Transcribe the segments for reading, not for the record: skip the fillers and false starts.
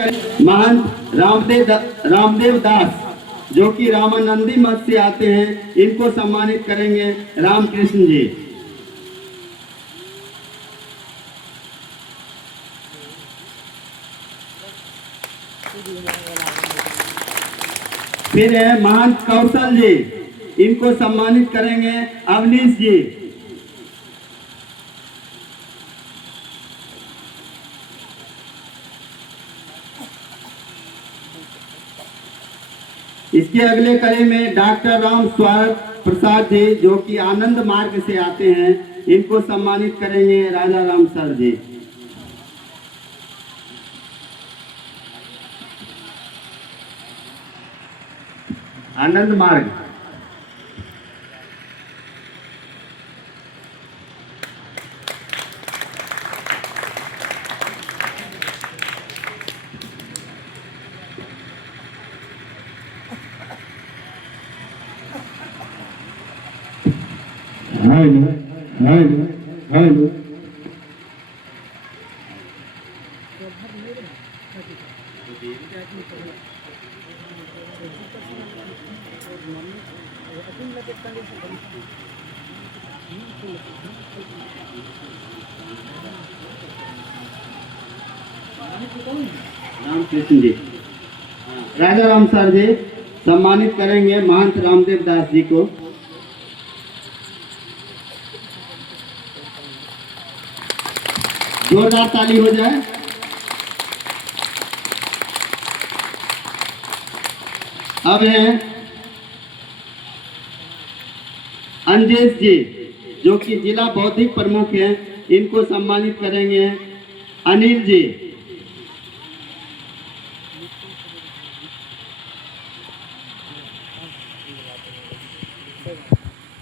महंत रामदेव दास जो कि रामानंदी मठ से आते हैं, इनको सम्मानित करेंगे रामकृष्ण जी। फिर है महंत कौशल जी, इनको सम्मानित करेंगे अवनीश जी। इसके अगले कड़ी में डॉक्टर राम स्वागत प्रसाद जी जो कि आनंद मार्ग से आते हैं, इनको सम्मानित करेंगे राजा राम सर जी। आनंद मार्ग हेलो हेलो हेलो रामकृष्ण जी। राजा राम सर जी सम्मानित करेंगे महंत रामदेव दास जी को। जोरदार ताली हो जाए। अब है अंजेश जी जो कि जिला बौद्धिक प्रमुख हैं, इनको सम्मानित करेंगे अनिल जी।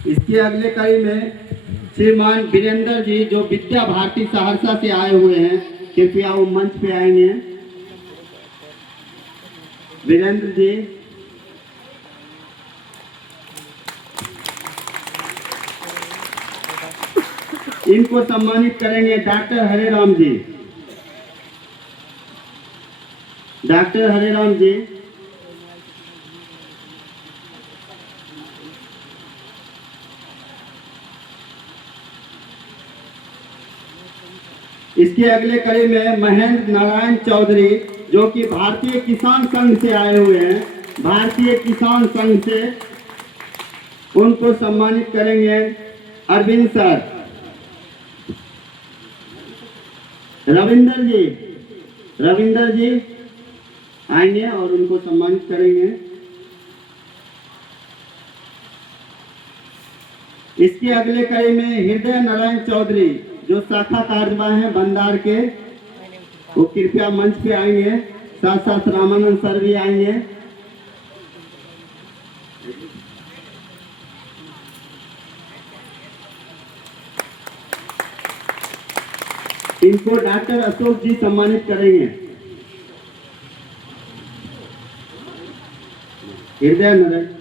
इसके अगले कड़ी में श्रीमान वीरेंद्र जी जो विद्या भारती सहरसा से आए हुए हैं, कृपया वो मंच पे आएंगे। वीरेंद्र जी। इनको सम्मानित करेंगे डॉक्टर हरेराम जी। डॉक्टर हरेराम जी। इसके अगले कड़ी में महेंद्र नारायण चौधरी जो कि भारतीय किसान संघ से आए हुए हैं, भारतीय किसान संघ से, उनको सम्मानित करेंगे अरविंद सर। रविंदर जी आएंगे और उनको सम्मानित करेंगे। इसके अगले कड़ी में हृदय नारायण चौधरी जो शाखा कार्यवाह हैं बंदार के, वो कृपया मंच पे आएंगे। साथ साथ रामानंद सर भी आएंगे। इनको डॉक्टर अशोक जी सम्मानित करेंगे। हृदय नारायण।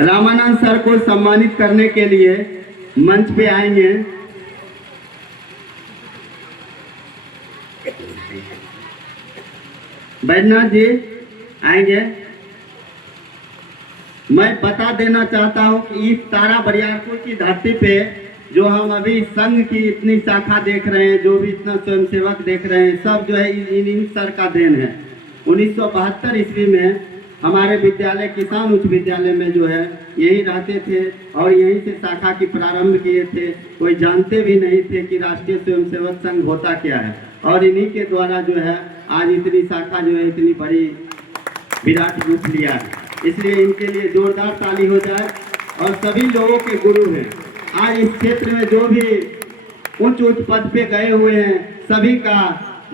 रामानंद सर को सम्मानित करने के लिए मंच पे आएंगे। बैजनाथ जी आएंगे। मैं बता देना चाहता हूं कि इस तारा बरियारपुर की धरती पे जो हम अभी संघ की इतनी शाखा देख रहे हैं, जो भी इतना स्वयंसेवक देख रहे हैं, सब जो है इन सर का देन है। 1972 ईस्वी में हमारे विद्यालय किसान उच्च विद्यालय में जो है यही रहते थे और यहीं से शाखा की प्रारंभ किए थे। कोई जानते भी नहीं थे कि राष्ट्रीय स्वयंसेवक संघ होता क्या है, और इन्हीं के द्वारा जो है आज इतनी शाखा जो है इतनी बड़ी विराट रूप लिया है। इसलिए इनके लिए जोरदार ताली हो जाए। और सभी लोगों के गुरु हैं। आज इस क्षेत्र में जो भी उच्च उच्च पद पे गए हुए हैं सभी का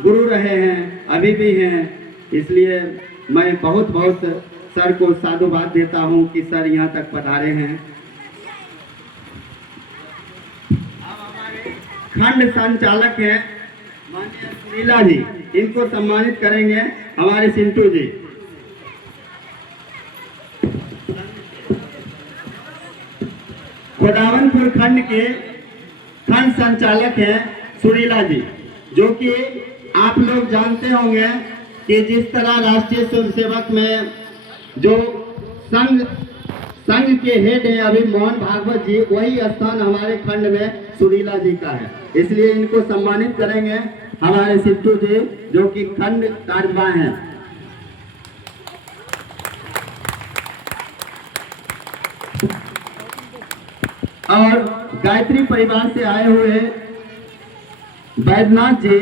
गुरु रहे हैं, अभी भी हैं। इसलिए मैं बहुत बहुत सर को साधुवाद देता हूं कि सर यहाँ तक पधारे हैं। खंड संचालक हैं माननीय सुरीला जी, इनको सम्मानित करेंगे हमारे सिंटू जी। खोदावनपुर खंड के खंड संचालक हैं सुरीला जी, जो कि आप लोग जानते होंगे कि जिस तरह राष्ट्रीय स्वयंसेवक में जो संघ के हेड हैं अभी मोहन भागवत जी, वही स्थान हमारे खंड में सुरीला जी का है। इसलिए इनको सम्मानित करेंगे हमारे सिद्धू जी, जो कि खंड कार्यवाह हैं। और गायत्री परिवार से आए हुए वैद्यनाथ जी,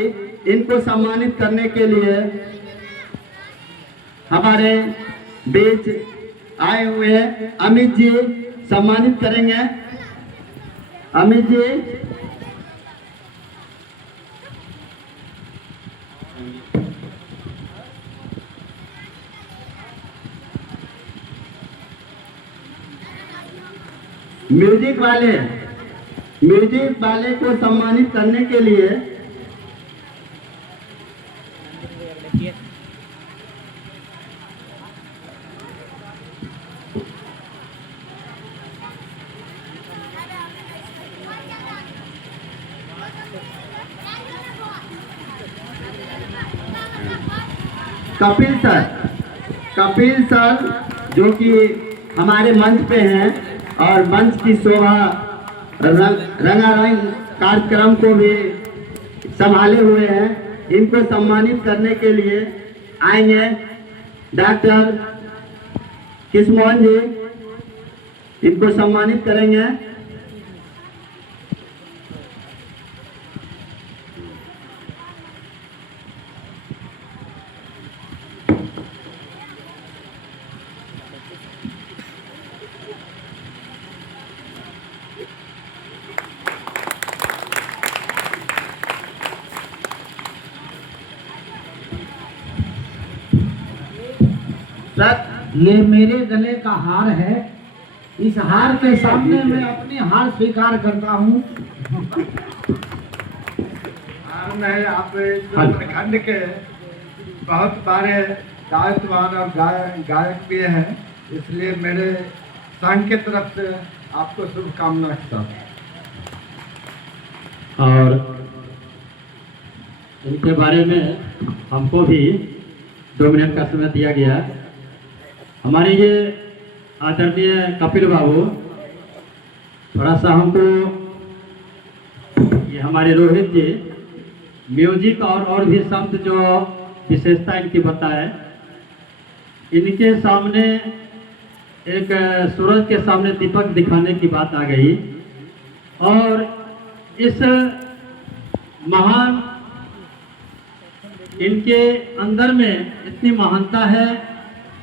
इनको सम्मानित करने के लिए हमारे बीच आए हुए अमित जी सम्मानित करेंगे। अमित जी, म्यूजिक वाले को सम्मानित करने के लिए कपिल सर जो कि हमारे मंच पे हैं और मंच की शोभा रंगारंग कार्यक्रम को भी संभाले हुए हैं। इनको सम्मानित करने के लिए आएंगे डॉक्टर किशमोहन जी, इनको सम्मानित करेंगे। ये मेरे गले का हार है। इस हार के सामने मैं अपनी हार स्वीकार करता हूँ। मैं आप खंड के बहुत सारे गायकवान और गायक भी हैं, इसलिए मेरे संघ की तरफ से आपको शुभकामना करता हूँ। और इनके बारे में हमको भी 2 मिनट का समय दिया गया। हमारे ये आदरणीय कपिल बाबू थोड़ा सा हमको, ये हमारे रोहित जी म्यूजिक और भी शब्द जो विशेषता इनकी बताए, इनके सामने एक सूरज के सामने दीपक दिखाने की बात आ गई। और इस महान, इनके अंदर में इतनी महानता है।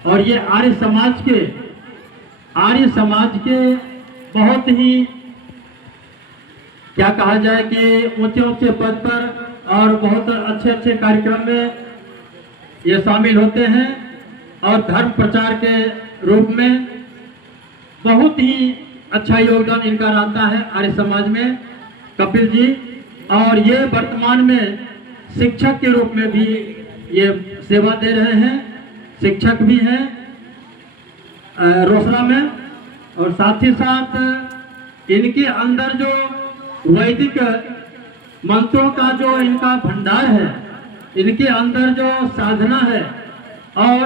और ये आर्य समाज के बहुत ही, क्या कहा जाए कि ऊंचे पद पर और बहुत अच्छे कार्यक्रम में ये शामिल होते हैं। और धर्म प्रचार के रूप में बहुत ही अच्छा योगदान इनका रहता है आर्य समाज में, कपिल जी। और ये वर्तमान में शिक्षक के रूप में भी ये सेवा दे रहे हैं, शिक्षक भी हैं रोसड़ा में। और साथ ही साथ इनके अंदर जो वैदिक मंत्रों का जो इनका भंडार है, इनके अंदर जो साधना है, और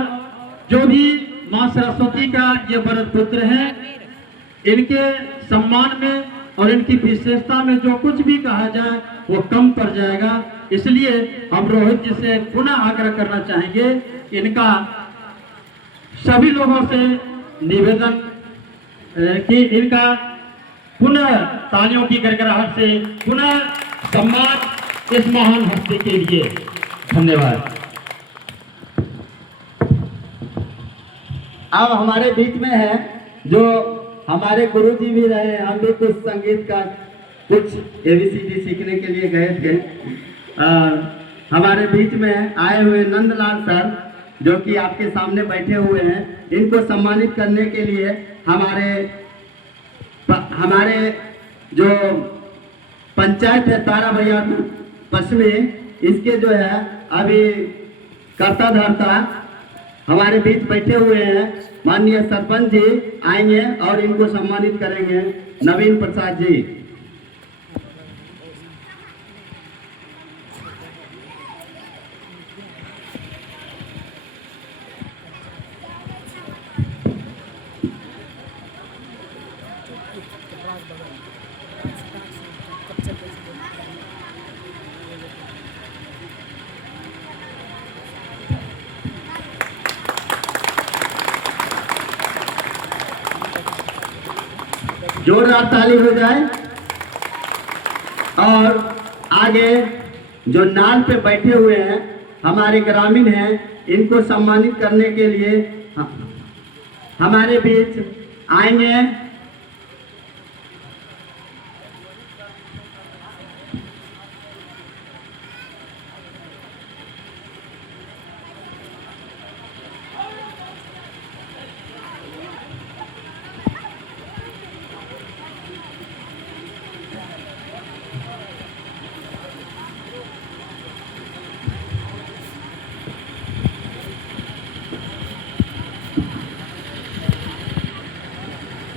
जो भी माँ सरस्वती का ये वरद पुत्र हैं, इनके सम्मान में और इनकी विशेषता में जो कुछ भी कहा जाए वो कम पड़ जाएगा। इसलिए हम रोहित जी से पुनः आग्रह करना चाहेंगे, इनका सभी लोगों से निवेदन कि इनका पुनः तालियों की गड़गड़ाहट से पुनः सम्मान इस महान हस्ती के लिए। धन्यवाद। अब हमारे बीच में है जो हमारे गुरुजी भी रहे, हम भी कुछ संगीत का कुछ ABCD सीखने के लिए गए थे। हमारे बीच में आए हुए नंदलाल सर जो कि आपके सामने बैठे हुए हैं, इनको सम्मानित करने के लिए हमारे जो पंचायत है तारा बरियारपुर पश्चिमी, इसके जो है अभी कर्ता धर्ता हमारे बीच बैठे हुए हैं माननीय सरपंच जी आएंगे और इनको सम्मानित करेंगे। नवीन प्रसाद जी। जोरदार ताली हो जाए। और आगे जो नाल पे बैठे हुए हैं हमारे ग्रामीण हैं, इनको सम्मानित करने के लिए हमारे बीच आएंगे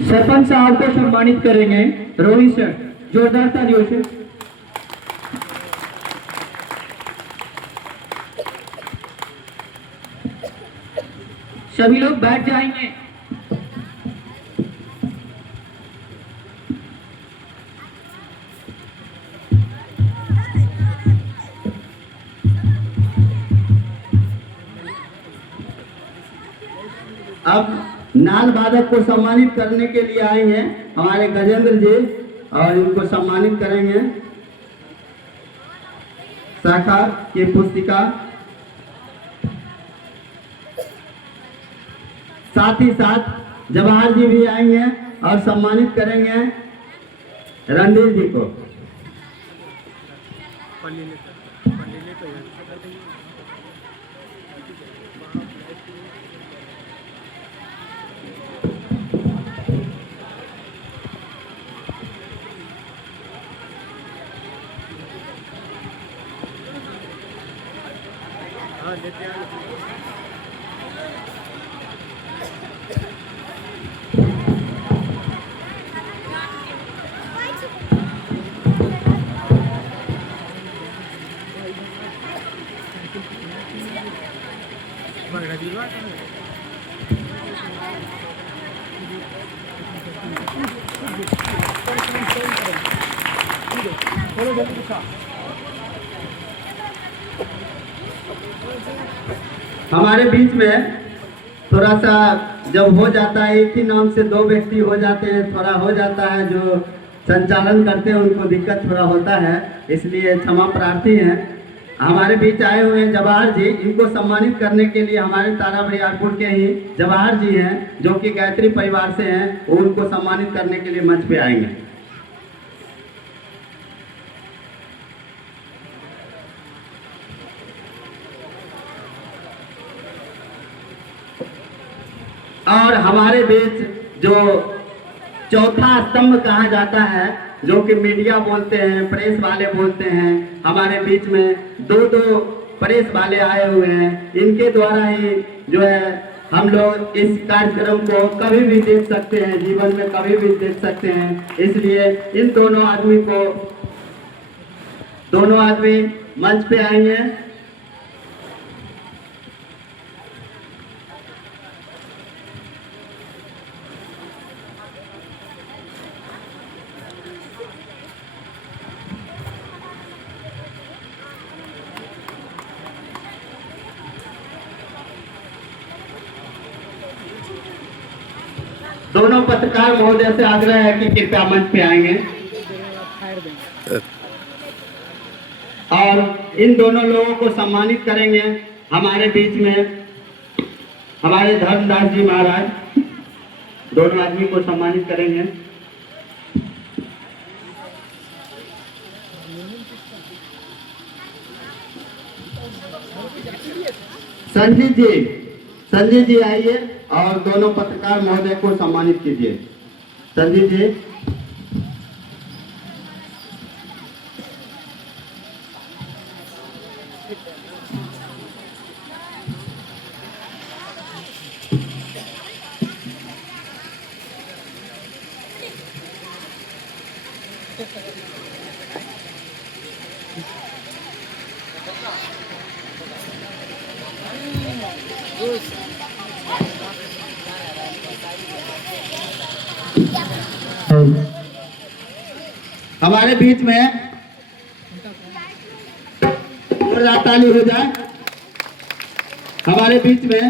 सरपंच साहब को सम्मानित करेंगे रोहित सर, जोरदार तालियों से। सभी लोग बैठ जाएंगे। अब नाल वादक को सम्मानित करने के लिए आए हैं हमारे गजेंद्र जी और इनको सम्मानित करेंगे शाखा की पुस्तिका। साथ ही साथ जवाहर जी भी आएंगे और सम्मानित करेंगे रणधीर जी को। हमारे बीच में थोड़ा सा जब हो जाता है, एक ही नाम से दो व्यक्ति हो जाते हैं, थोड़ा हो जाता है, जो संचालन करते हैं उनको दिक्कत थोड़ा होता है, इसलिए क्षमा प्रार्थी हैं। हमारे बीच आए हुए हैं जवाहर जी, इनको सम्मानित करने के लिए हमारे तारा बरियारपुर के ही जवाहर जी हैं जो कि गायत्री परिवार से हैं, वो उनको सम्मानित करने के लिए मंच पे आएंगे। और हमारे बीच जो चौथा स्तंभ कहा जाता है, जो कि मीडिया बोलते हैं, प्रेस वाले बोलते हैं, हमारे बीच में दो प्रेस वाले आए हुए हैं। इनके द्वारा ही जो है हम लोग इस कार्यक्रम को कभी भी देख सकते हैं, जीवन में कभी भी देख सकते हैं। इसलिए इन दोनों आदमी मंच पे आएंगे। दोनों पत्रकार महोदय से आग्रह है कि कृपया मंच पे आएंगे और इन दोनों लोगों को सम्मानित करेंगे। हमारे बीच में हमारे धर्मदास जी महाराज दोनों आदमी को सम्मानित करेंगे। संजीव जी आइए और दोनों पत्रकार महोदय को सम्मानित कीजिए। संजीव जी। हमारे बीच में जोरदार ताली हो जाए। हमारे बीच में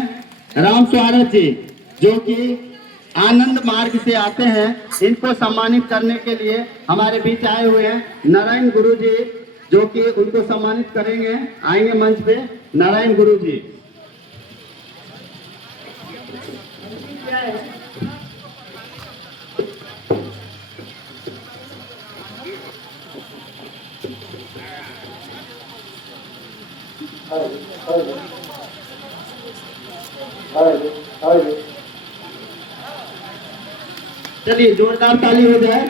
राम स्वागत जी जो कि आनंद मार्ग से आते हैं, इनको सम्मानित करने के लिए हमारे बीच आए हुए हैं। नारायण गुरु जी जो कि उनको सम्मानित करेंगे, आएंगे मंच पे। नारायण गुरु जी। चलिए जोरदार ताली हो जाए।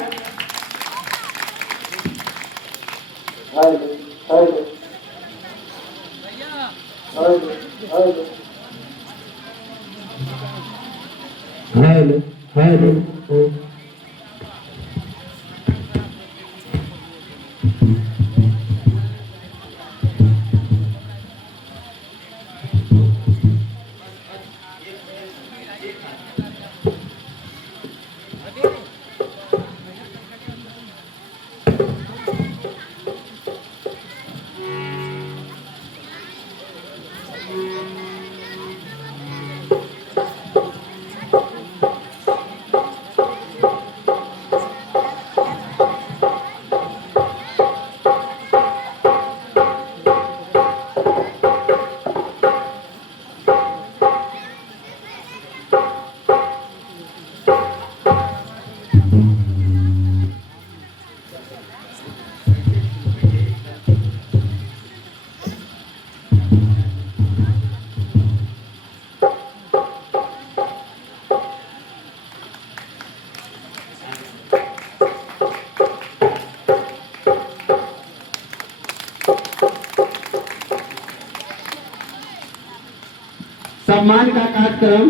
सम्मान का कार्यक्रम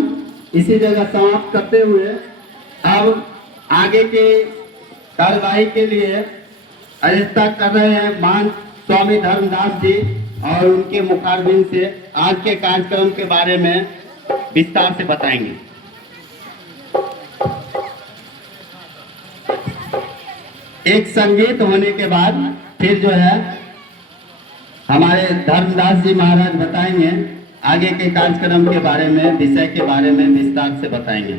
इसी जगह समाप्त करते हुए अब आगे के कार्यवाही के लिए अध्यक्षता कर रहे हैं मान स्वामी धर्मदास जी और उनके मुखारबिन से आज के कार्यक्रम के बारे में विस्तार से बताएंगे। एक संगीत होने के बाद फिर जो है हमारे धर्मदास जी महाराज बताएंगे, आगे के कार्यक्रम के बारे में, विषय के बारे में विस्तार से बताएंगे।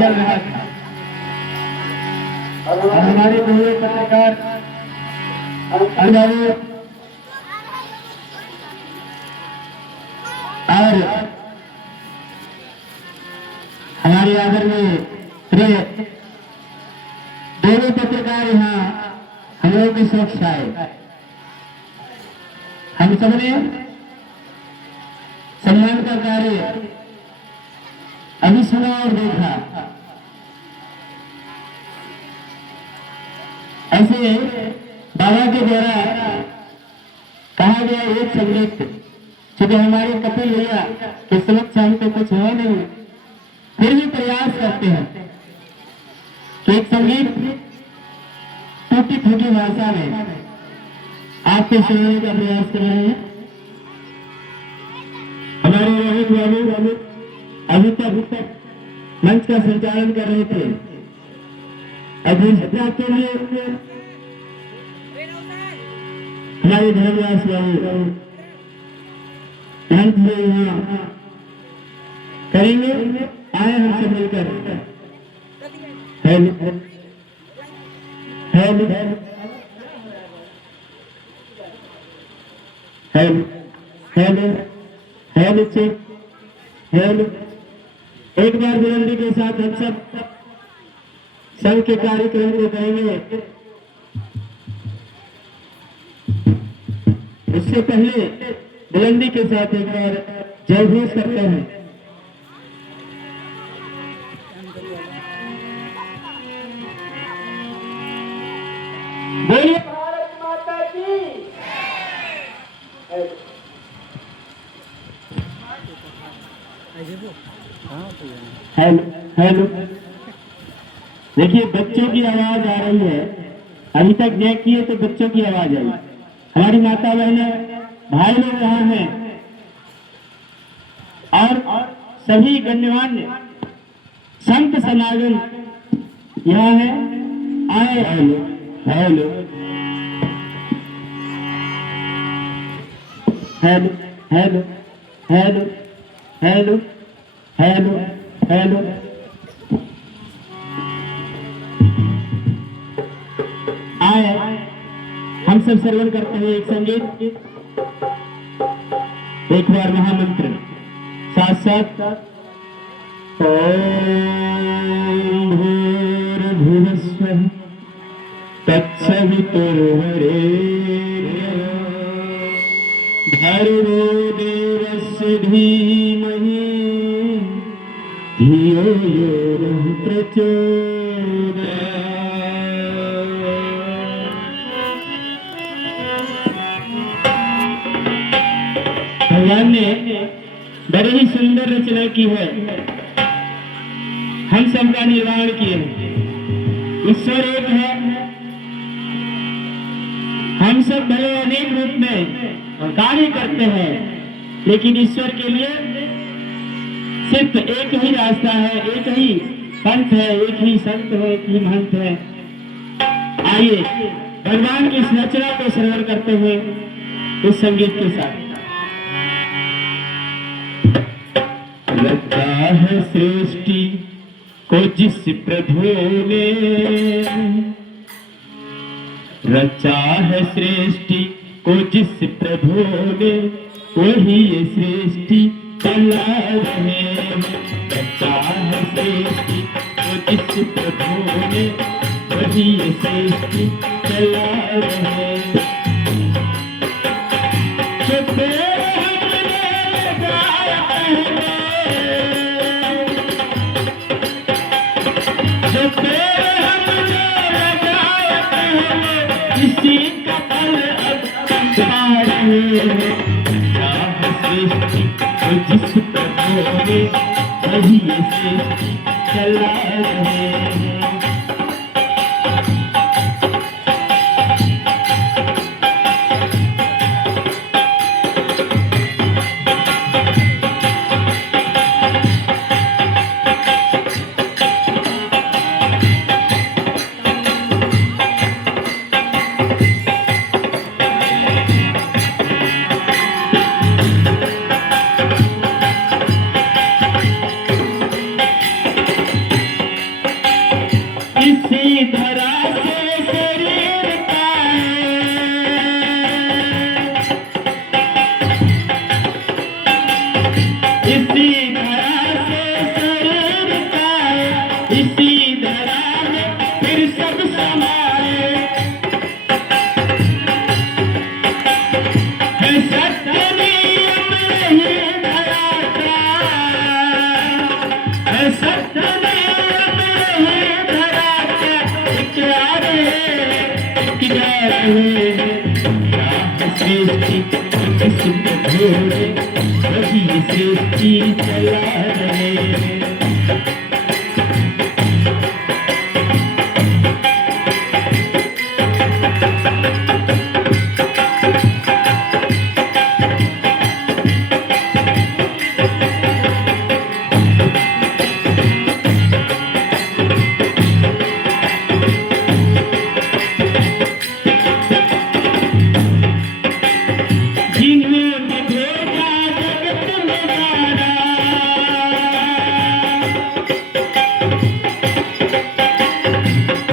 चल रहा था और हमारे पूरे पत्रकार अभिभावक और हमारे आदरणीय प्रिय दोनों पत्रकार यहाँ हम लोगों की सुरक्षा है। हम सबने सम्मान का कार्य अभी सुना और देखा। ऐसे बाबा के द्वारा कहा गया एक संगीत, क्योंकि हमारे कपिल भैया के समक्ष हम तो कुछ है नहीं, फिर भी प्रयास करते हैं कि एक संगीत टूटी फूटी भाषा में आपको सुनाने का प्रयास कर रहे हैं। हमारे रोहित बाबू अभी तक मंच का संचालन कर रहे थे। अभी के लिए हमारे धर्मदास बाबू मंच में यहाँ करेंगे। आए हम सब मिलकर hello hello hello hello hello check hello. एक बार बुलंदी के साथ हम सब संघ के कार्यक्रम को करेंगे। उससे पहले बुलंदी के साथ एक बार जय घोष करते हैं। बोलिए भारत माता की। Hello hello. देखिए बच्चों की आवाज आ रही है, अभी तक चेक किए तो बच्चों की आवाज आई। हमारी माता बहनें भाई लोग यहाँ हैं और सभी गण्यमान्य संत समागम यहाँ है। आए hello hello hello hello hello hello hello hello. आए हम सब श्रवण करते हैं एक संगीत, एक बार महामंत्र साथ साथ। ओम भूर्भुवस्वः तत्सवितुर्वरेण्यं भर्गो देवस्य धीमहि धियो यो नः प्रचोदयात्। भगवान ने बड़ी ही सुंदर रचना की है, हम सबका निर्माण किए। ईश्वर एक है, हम सब भले अनेक रूप में कार्य करते हैं, लेकिन ईश्वर के लिए सिर्फ एक ही रास्ता है, एक ही पंथ है, एक ही संत है, एक ही महंत है। आइए भगवान की इस रचना को श्रवण करते हुए इस संगीत के साथ। रचा है सृष्टि को जिस प्रभु ने, रचा है सृष्टि को जिस प्रभु ने, वही ये सृष्टि चला रहे। रचा है सृष्टि को जिस प्रभु ने, वही ये सृष्टि चला रहे। इसी का फल सृष्टि तो जिस प्रभु ने, वही ये सृष्टि चला रहे हैं। इसी धरा से शरीर पाए, इसी धरा से शरीर पाए, इसी धरा में फिर सब समाए। है सत्य नियम नहीं धरा का, है सपने है धरा क्या इकरार सृष्टि ढोले वही सृष्टि चला रहे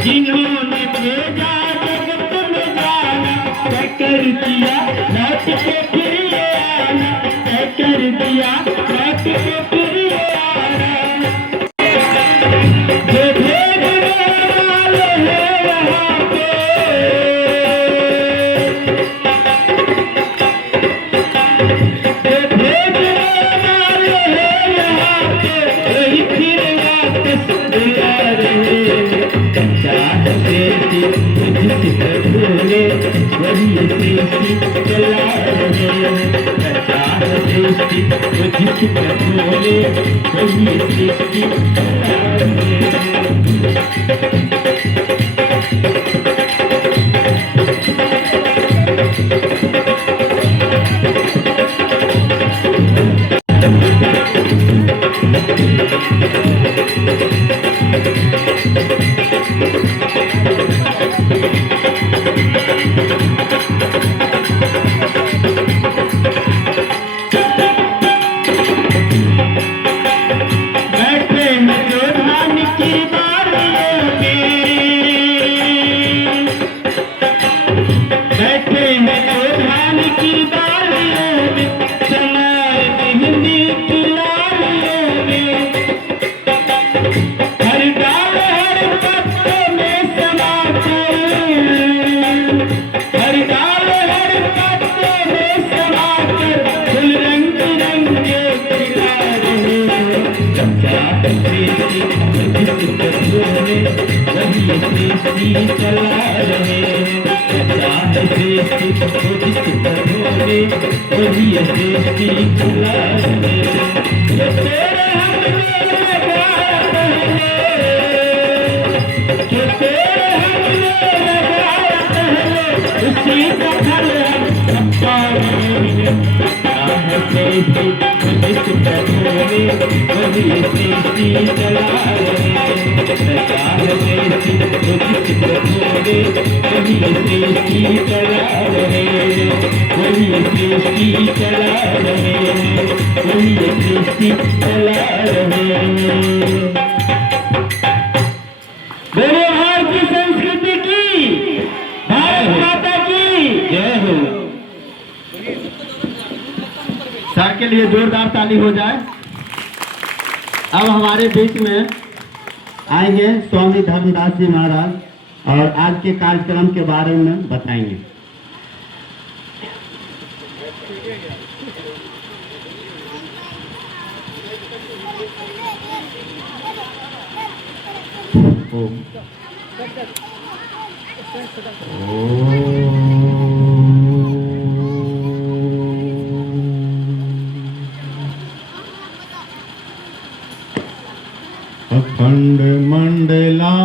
जिन्होंने भेजा जगत में जाना कर दिया लौट के फिर ये आना कर दिया लौट के फिर ये आना जो भेजने वाले हैं यहाँ पे जो भेजने वाले हैं यहाँ पे वही फिर वापस बुला रहे वही सृष्टि चला रहे सृष्टि जिस पर बोले वही सृष्टि चला रहे भारत की संस्कृति की, भारत माता की जय हो। सर के लिए जोरदार ताली हो जाए। अब हमारे बीच में आएंगे स्वामी धर्मदास जी महाराज और आज के कार्यक्रम के बारे में बताएंगे। अखंड मंडलाकारं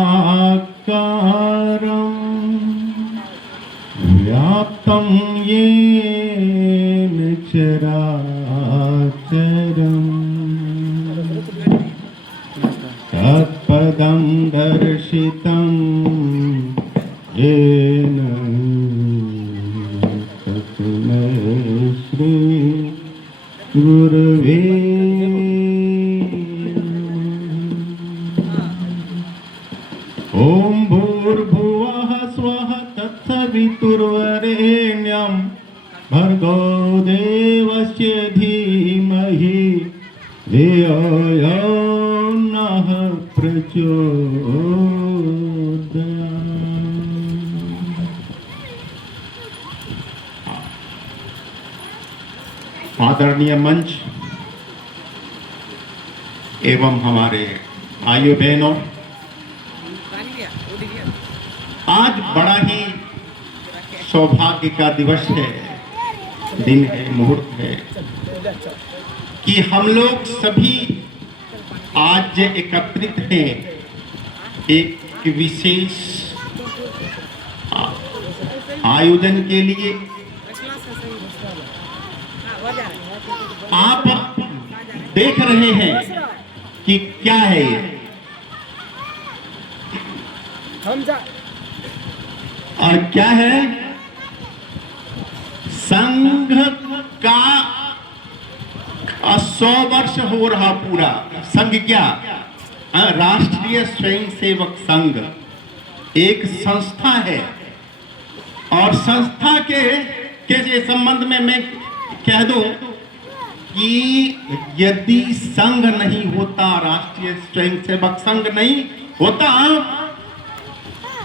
व्याप्तं येन चराचरम् तत्पदं दर्शितं येन तस्मै श्री गुरवे ओम भूर्भुवः स्वः तत्सवितुर्वरेण्यं भर्गो देवस्य धीमहि धियो यो नः प्रचोदयात्। आदरणीय मंच, एवं हमारे भाइयों बहनों, आज बड़ा ही सौभाग्य का दिवस है, दिन है, मुहूर्त है कि हम लोग सभी आज एकत्रित हैं एक विशेष आयोजन के लिए। आप देख रहे हैं कि क्या है ये, और क्या है, संघ का 100 वर्ष हो रहा पूरा। संघ क्या, राष्ट्रीय स्वयंसेवक संघ एक संस्था है, और संस्था के संबंध में मैं कह दूं कि यदि संघ नहीं होता, राष्ट्रीय स्वयंसेवक संघ नहीं होता,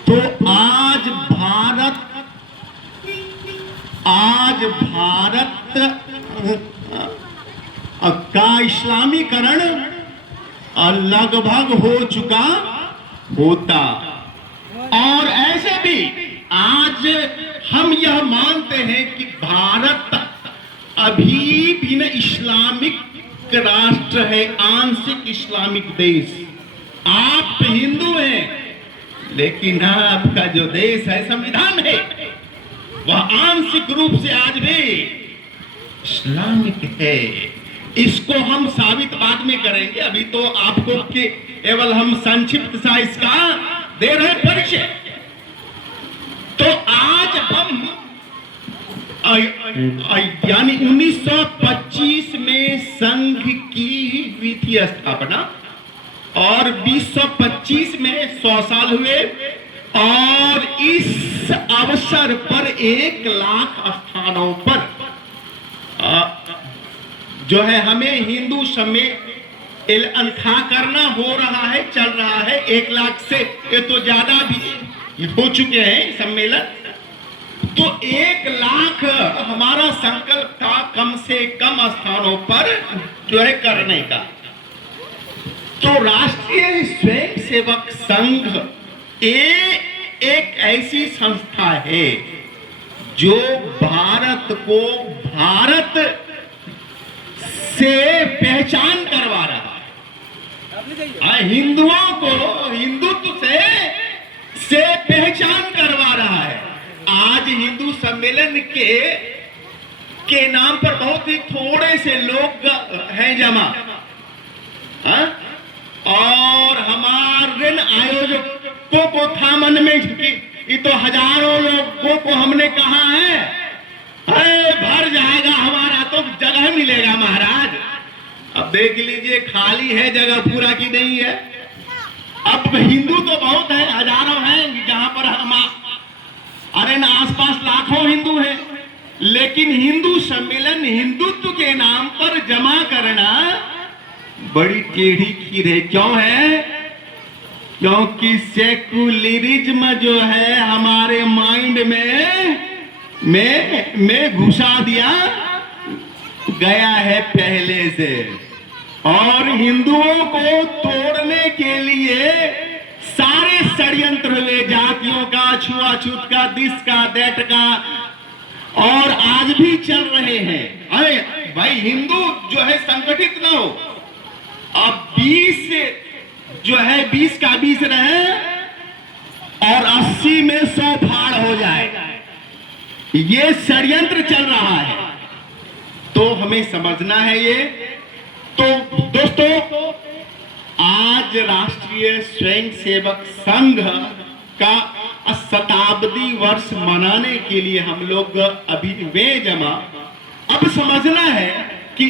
तो आज भारत का इस्लामीकरण लगभग हो चुका होता। और ऐसे भी आज हम यह मानते हैं कि भारत अभी भी न इस्लामिक राष्ट्र है, आंशिक इस्लामिक देश। आप हिंदू हैं, लेकिन आपका जो देश है, संविधान है, वह आंशिक रूप से आज भी इस्लामिक है। इसको हम साबित बाद में करेंगे, अभी तो आपको केवल हम संक्षिप्त सा इसका दे रहे परिचय। तो आज हम यानी 1925 में संघ की हुई थी स्थापना, और 2025 में 100 साल हुए, और इस अवसर पर 1 लाख स्थानों पर जो है हमें हिंदू सम्मेलन करना हो रहा है, चल रहा है। 1 लाख से ये तो ज्यादा भी हो चुके हैं सम्मेलन। तो 1 लाख हमारा संकल्प था कम से कम स्थानों पर जो है करने का। तो राष्ट्रीय स्वयंसेवक संघ एक ऐसी संस्था है जो भारत को भारत से पहचान करवा रहा है, हिंदुओं को हिंदुत्व से पहचान करवा रहा है। आज हिंदू सम्मेलन के नाम पर बहुत ही थोड़े से लोग हैं जमा, और हमारे आयोजकों को था मन में ये तो हजारों लोगों को हमने कहा है, भर जाएगा हमारा तो जगह मिलेगा महाराज। अब देख लीजिए खाली है जगह, पूरा की नहीं है। अब हिंदू तो बहुत है, हजारों हैं जहां पर हम, अरे न आसपास लाखों हिंदू हैं, लेकिन हिंदू सम्मेलन हिंदुत्व के नाम पर जमा करना बड़ी टेढ़ी खीर है। क्यों है? क्योंकि सेकुलरिज्म जो है हमारे माइंड में घुसा दिया गया है पहले से, और हिंदुओं को तोड़ने के लिए सारे षड्यंत्र हुए, जातियों का, छुआछूत का, दिस का, दैट का, और आज भी चल रहे हैं। अरे भाई हिंदू जो है संगठित ना हो, अब 20 जो है 20 का 20 रहे और 80 में 100 फाड़ हो जाए, ये षड्यंत्र चल रहा है। तो हमें समझना है ये। तो दोस्तों, आज राष्ट्रीय स्वयंसेवक संघ का शताब्दी वर्ष मनाने के लिए हम लोग अभी वे जमा। अब समझना है कि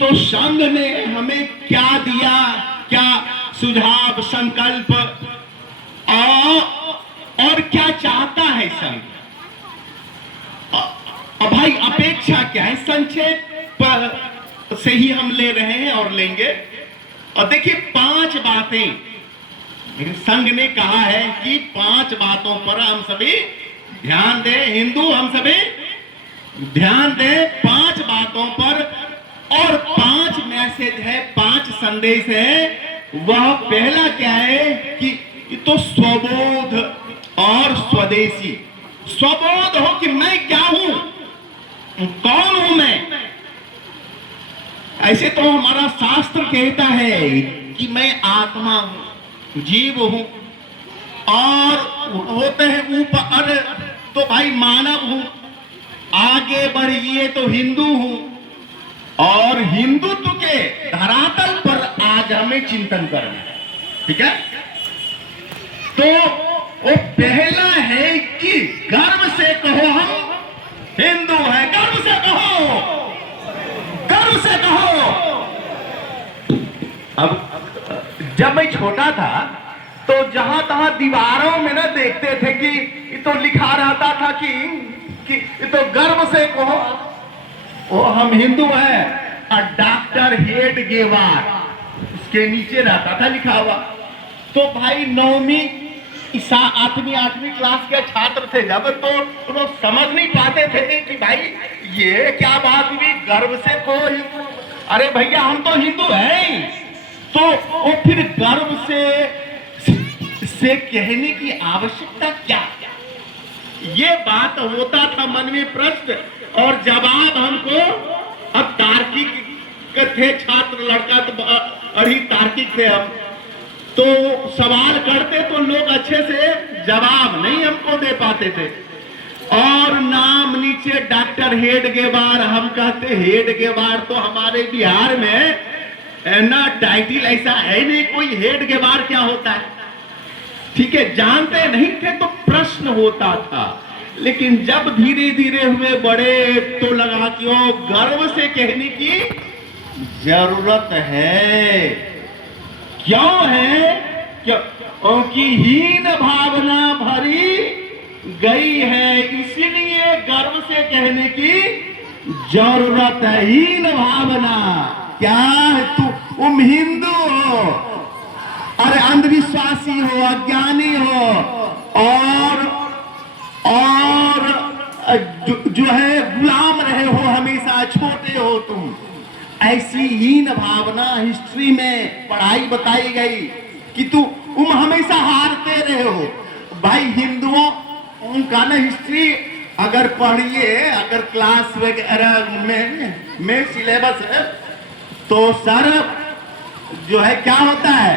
तो संघ ने हमें क्या दिया, क्या सुझाव, संकल्प और क्या चाहता है संघ। अब भाई अपेक्षा क्या है, संक्षेप से ही हम ले रहे हैं और लेंगे। और देखिए 5 बातें संघ ने कहा है कि 5 बातों पर हम सभी ध्यान दें। हिंदू हम सभी ध्यान दें, 5 बातों पर और 5 मैसेज है, 5 संदेश है। वह पहला क्या है कि ये तो स्वबोध और स्वदेशी। स्वबोध हो कि मैं क्या हूं, कौन हूं मैं। ऐसे तो हमारा शास्त्र कहता है कि मैं आत्मा हूं, जीव हूं, और होते हैं ऊपर तो भाई मानव हूं, आगे बढ़िए तो हिंदू हूं। और हिंदुत्व के धरातल पर आज हमें चिंतन करना है, ठीक है। तो वो पहला है कि गर्व से कहो हम हिंदू हैं, गर्व से कहो, गर्व से कहो। अब जब मैं छोटा था तो जहां तहां दीवारों में ना देखते थे कि ये तो लिखा रहता था कि ये तो गर्व से कहो ओ हम हिंदू हैं, और डॉक्टर हेडगेवार उसके नीचे रहता था लिखा हुआ। तो भाई 9वीं 8वीं क्लास के छात्र थे जब, तो लोग समझ नहीं पाते थे कि भाई ये क्या बात हुई, गर्व से कोई, अरे भैया हम तो हिंदू हैं। तो वो फिर गर्व से कहने की आवश्यकता क्या, ये बात होता था मन में प्रश्न, और जवाब हमको, अब तार्किक थे छात्र, लड़का तो अभी तार्किक थे हम, तो सवाल करते तो लोग अच्छे से जवाब नहीं हमको दे पाते थे। और नाम नीचे डॉक्टर हेडगेवार, हम कहते हेडगेवार तो हमारे बिहार में ना टाइटल ऐसा है नहीं कोई, हेडगेवार क्या होता है, ठीक है, जानते नहीं थे तो प्रश्न होता था। लेकिन जब धीरे धीरे हुए बड़े तो लगा कि ओ गर्व से कहने की जरूरत है। क्यों है? क्योंकि हीन भावना भरी गई है, इसलिए गर्व से कहने की जरूरत है। हीन भावना क्या है? तुम हिंदू हो, अरे अंधविश्वासी हो, अज्ञानी हो, और जो है गुलाम रहे हो, हमेशा छोटे हो तुम, ऐसी हीन भावना हिस्ट्री में पढ़ाई बताई गई कि तुम हमेशा हारते रहे हो। भाई हिंदुओं का ना हिस्ट्री अगर पढ़िए, अगर क्लास वगैरह में सिलेबस है तो सर जो है क्या होता है,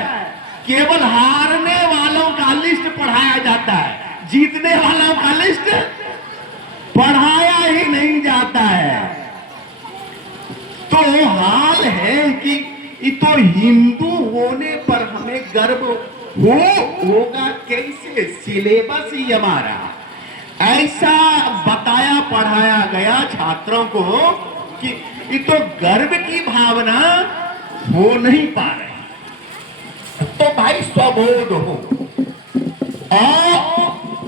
केवल हारने वालों का लिस्ट पढ़ाया जाता है, जीतने वालों का लिस्ट पढ़ाया ही नहीं जाता है। तो हाल है कि ये तो हिंदू होने पर हमें गर्व होगा कैसे? सिलेबस ही हमारा ऐसा बताया पढ़ाया गया छात्रों को कि ये तो गर्व की भावना हो नहीं पा रही। तो भाई स्वबोध हो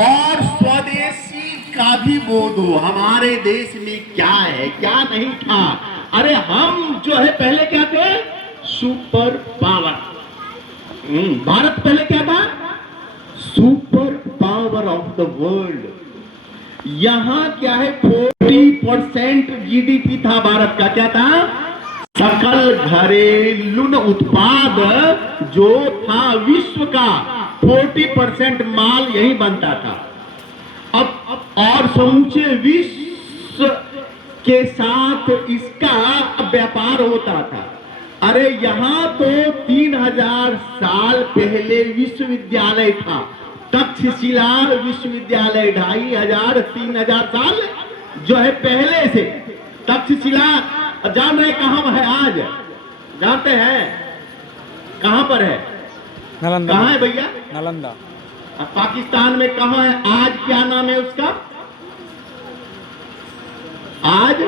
और स्वदेशी का भी बोध हो। हमारे देश में क्या है क्या नहीं था। अरे हम जो है पहले क्या थे? Super power. भारत पहले क्या था? Super power of the world. यहां क्या है? 40% जीडीपी था भारत का। क्या था? सकल घरेलू उत्पाद जो था विश्व का 40% माल यही बनता था। अब और समूचे विश्व के साथ इसका व्यापार होता था। अरे यहाँ तो 3000 साल पहले विश्वविद्यालय था। तक्षशिला विश्वविद्यालय 2500 3000 साल जो है पहले से। तक्षशिला जान रहे कहाँ है आज? जानते हैं कहाँ पर है? नालंदा। कहाँ है भैया? नालंदा। पाकिस्तान में कहाँ है? आज क्या नाम है उसका? आज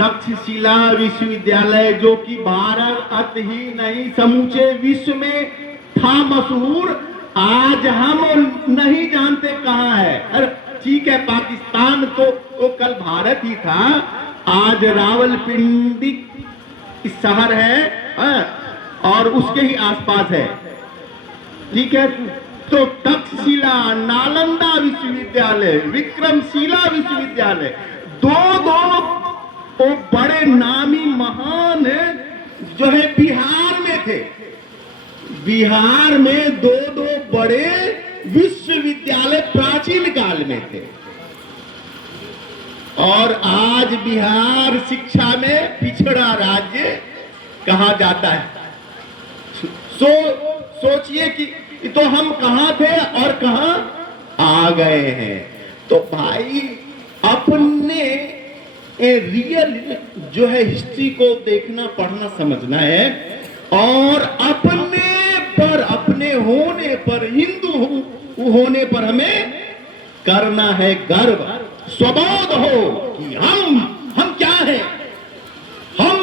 तक्षशिला विश्वविद्यालय, जो कि भारत ही नहीं समूचे विश्व में था मशहूर, आज हम नहीं जानते कहाँ है। अरे ठीक है, पाकिस्तान तो कल भारत ही था। आज रावलपिंडी शहर है और उसके ही आसपास है, ठीक है। तो तक्षशिला, नालंदा विश्वविद्यालय, विक्रमशिला विश्वविद्यालय, दो वो बड़े नामी महान जो है बिहार में थे। बिहार में दो दो बड़े विश्वविद्यालय प्राचीन काल में थे और आज बिहार शिक्षा में पिछड़ा राज्य कहा जाता है। सोचिए कि तो हम कहां थे और कहां आ गए हैं। तो भाई अपने रियल जो है हिस्ट्री को देखना, पढ़ना, समझना है और अपने पर, अपने होने पर, हिंदू होने पर हमें करना है गर्व। स्वबोध हो कि हम क्या हैं? हम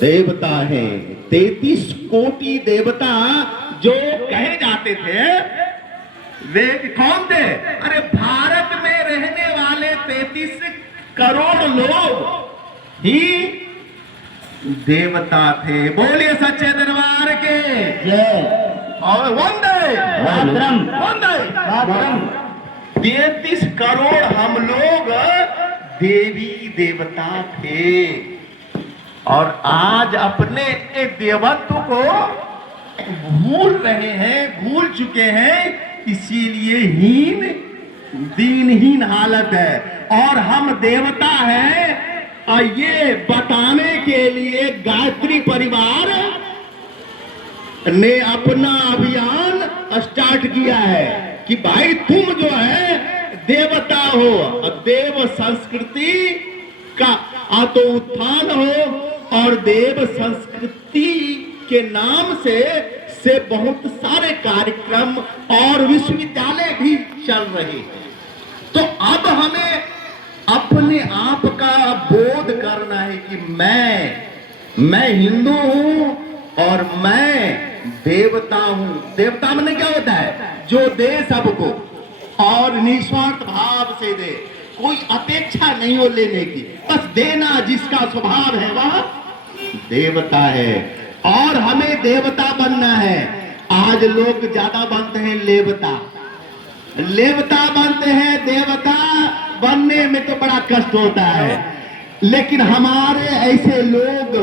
देवता हैं। 33 कोटि देवता जो कहे जाते थे वे कौन थे? अरे भारत में रहने वाले 33 करोड़ लोग ही देवता थे। बोलिए सच्चे दरबार के जय। और वंदे मातरम। वंदे मातरम। 33 करोड़ हम लोग देवी देवता थे और आज अपने एक देवत्व को भूल रहे हैं, भूल चुके हैं। इसीलिए हीन, दीनहीन हालत है और हम देवता हैं। और ये बताने के लिए गायत्री परिवार ने अपना अभियान स्टार्ट किया है कि भाई तुम जो है देवता हो, देव संस्कृति का तो उत्थान हो और देव संस्कृति के नाम से बहुत सारे कार्यक्रम और विश्वविद्यालय भी चल रहे हैं। तो अब हमें अपने आप का बोध करना है कि मैं हिंदू हूं और मैं देवता हूं। देवता माने क्या होता है? जो दे सबको और निस्वार्थ भाव से दे, कोई अपेक्षा नहीं हो लेने की, बस देना जिसका स्वभाव है वह देवता है। और हमें देवता बनना है। आज लोग ज्यादा बनते हैं लेवता, लेवता बनते हैं। देवता बनने में तो बड़ा कष्ट होता है, लेकिन हमारे ऐसे लोग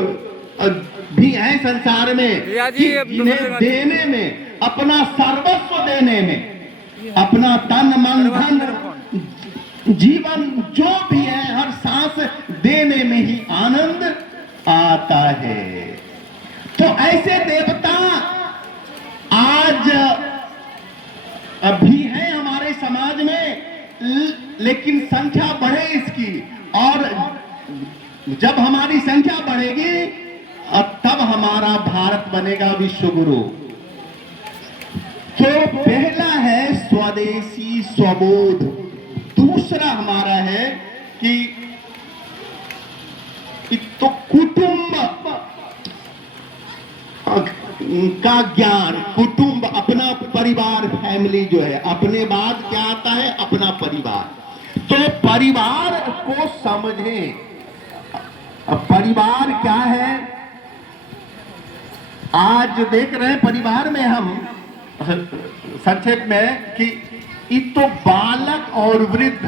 भी हैं संसार में कि जिन्हें देने में, अपना सर्वस्व देने में, अपना तन मन धन जीवन जो भी है हर सांस देने में ही आनंद आता है। तो ऐसे देवता आज अभी है हमारे समाज में, लेकिन संख्या बढ़े इसकी, और जब हमारी संख्या बढ़ेगी तब हमारा भारत बनेगा विश्व गुरु। तो पहला है स्वदेशी स्वबोध। दूसरा हमारा है कि तो कुटुंब का ज्ञान, कुटुंब, अपना परिवार, फैमिली जो है, अपने बाद क्या आता है? अपना परिवार। तो परिवार को समझें। परिवार क्या है? आज देख रहे हैं परिवार में हम संक्षेप में कि तो बालक और वृद्ध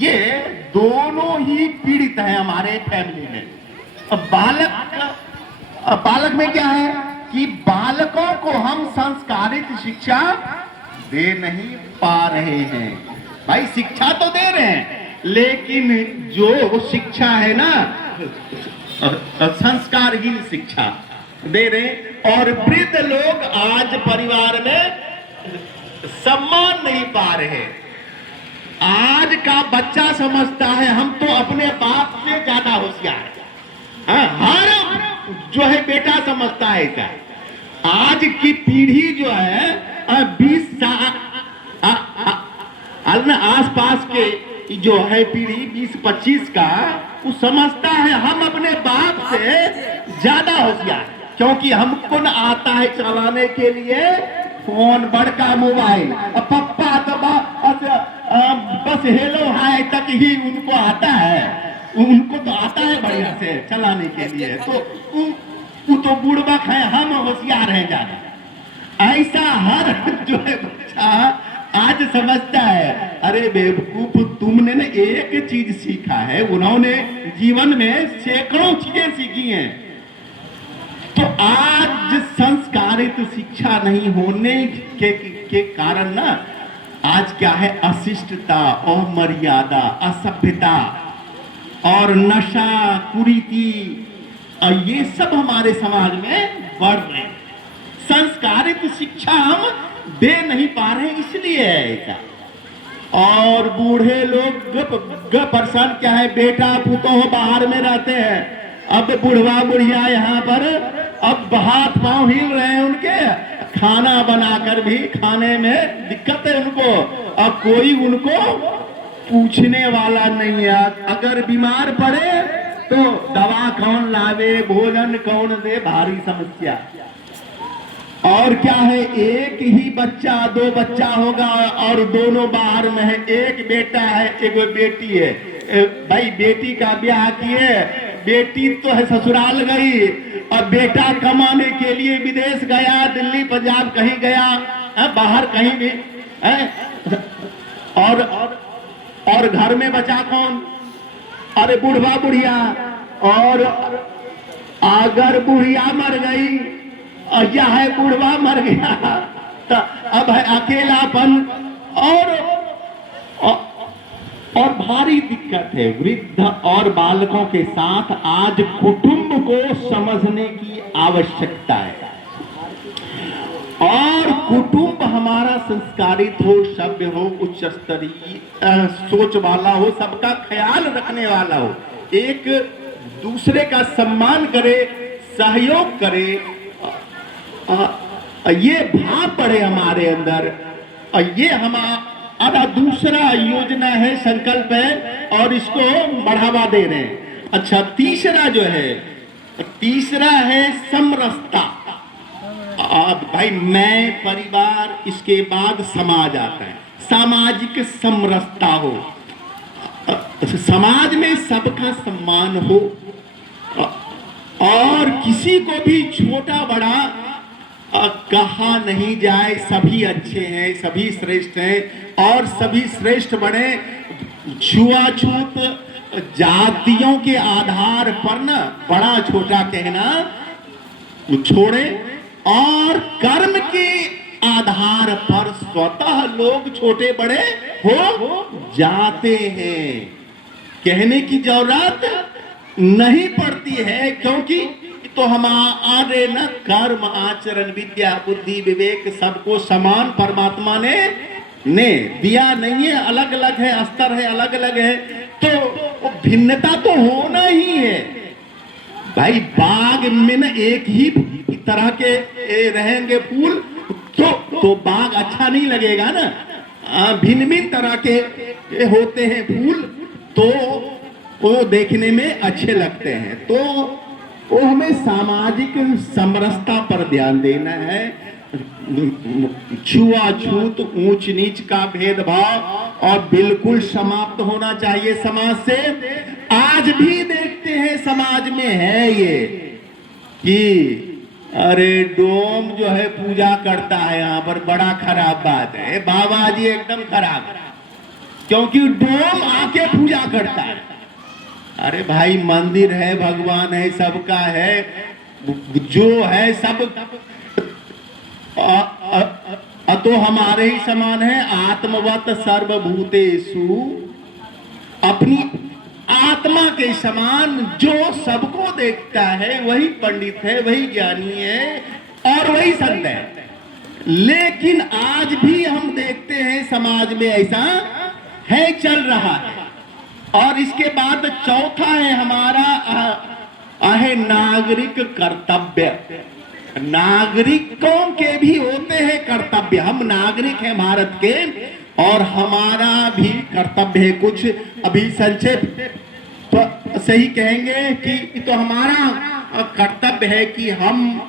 ये दोनों ही पीड़ित हैं हमारे फैमिली में। बालक में क्या है कि बालकों को हम संस्कारित शिक्षा दे नहीं पा रहे हैं। भाई शिक्षा तो दे रहे हैं, लेकिन जो शिक्षा है ना, संस्कारहीन शिक्षा दे रहे हैं। और वृद्ध लोग आज परिवार में सम्मान नहीं पा रहे। आज का बच्चा समझता है हम तो अपने बाप से ज्यादा होशियार है। हर जो है बेटा समझता है ऐसा। आज की पीढ़ी जो है 20 साल आसपास के जो है पीढ़ी 20-25 का, वो समझता है हम अपने बाप से ज्यादा होशियार, क्योंकि हमको न आता है चलाने के लिए फोन, बड़का मोबाइल। पप्पा तो बस हेलो हाय तक ही उनको आता है, उनको तो आता है बढ़िया से चलाने के लिए। तो वो तो बुड़बक है, हम होशियार हैं ज्यादा। ऐसा हर जो है बच्चा आज समझता है, अरे बेवकूफ, तुमने ना एक चीज सीखा है, उन्होंने जीवन में सैकड़ों चीजें सीखी हैं। तो आज संस्कारित शिक्षा नहीं होने के कारण ना आज क्या है, अशिष्टता, अमर्यादा, असभ्यता और नशा, कुरीति, और ये सब हमारे समाज में बढ़ रहे हैं। संस्कारित शिक्षा हम दे नहीं पा रहे, इसलिए है ऐसा। और बूढ़े लोग परेशान क्या है, बेटा पुतोह बाहर में रहते हैं, अब बुढ़वा बुढ़िया यहाँ पर अब हाथ पांव हिल रहे हैं उनके, खाना बनाकर भी खाने में दिक्कत है उनको, अब कोई उनको पूछने वाला नहीं है। अगर बीमार पड़े तो दवा कौन लावे, भोजन कौन दे, भारी समस्या। और क्या है, एक ही बच्चा, 2 बच्चा होगा और दोनों बाहर में है, एक बेटा है एक बेटी है। भाई बेटी का ब्याह किए, बेटी तो है ससुराल गई, और बेटा कमाने के लिए विदेश गया, दिल्ली पंजाब कहीं गया, बाहर कहीं भी और घर में बचा कौन, अरे बुढ़वा बुढ़िया। और अगर बुढ़िया मर गई और यह है बुढ़वा मर गया, तो अब है अकेलापन और भारी दिक्कत है। वृद्ध और बालकों के साथ आज कुटुंब को समझने की आवश्यकता है, और कुटुंब हमारा संस्कारित हो, सभ्य हो, उच्च स्तरीय सोच वाला हो, सबका ख्याल रखने वाला हो, एक दूसरे का सम्मान करे, सहयोग करे, ये भाव पड़े हमारे अंदर। ये हमारा दूसरा योजना है, संकल्प है, और इसको बढ़ावा दे रहे हैं। अच्छा, तीसरा जो है, तीसरा है समरसता। भाई मैं, परिवार, इसके बाद समाज आता है। सामाजिक समरसता हो, समाज में सबका सम्मान हो, और किसी को भी छोटा बड़ा कहा नहीं जाए, सभी अच्छे हैं, सभी श्रेष्ठ हैं, और सभी श्रेष्ठ बने। छुआछूत, जातियों के आधार पर ना बड़ा छोटा कहना छोड़े, और कर्म के आधार पर स्वतः लोग छोटे बड़े हो जाते हैं। कहने की जरूरत नहीं पड़ती है, क्योंकि तो हमारे न कर्म, आचरण, विद्या, बुद्धि, विवेक सबको समान परमात्मा ने दिया नहीं है। अलग अलग है, स्तर है, अलग अलग है, तो भिन्नता तो होना ही है। भाई बाग में न एक ही तरह के रहेंगे फूल, तो बाग अच्छा नहीं लगेगा ना। भिन्न भिन्न तरह के होते हैं फूल, तो वो देखने में अच्छे लगते हैं। तो वो हमें सामाजिक समरसता पर ध्यान देना है। छुआछूत, ऊंच नीच का भेदभाव और बिल्कुल समाप्त होना चाहिए समाज से। आज भी देखते हैं समाज में है ये कि अरे डोम जो है पूजा करता है यहाँ पर, बड़ा खराब बात है। बाबा जी एकदम खराब, क्योंकि डोम आके पूजा करता है। अरे भाई मंदिर है, भगवान है, सबका है, जो है सब तो हमारे ही समान है। आत्मवत सर्वभूतेषु, अपनी आत्मा के समान जो सबको देखता है वही पंडित है, वही ज्ञानी है और वही संत है। लेकिन आज भी हम देखते हैं समाज में ऐसा है, चल रहा है। और इसके बाद चौथा है हमारा है नागरिक कर्तव्य। नागरिकों के भी होते हैं कर्तव्य। हम नागरिक हैं भारत के, और हमारा भी कर्तव्य है। कुछ अभी संक्षेप से ही कहेंगे कि तो हमारा कर्तव्य है कि हम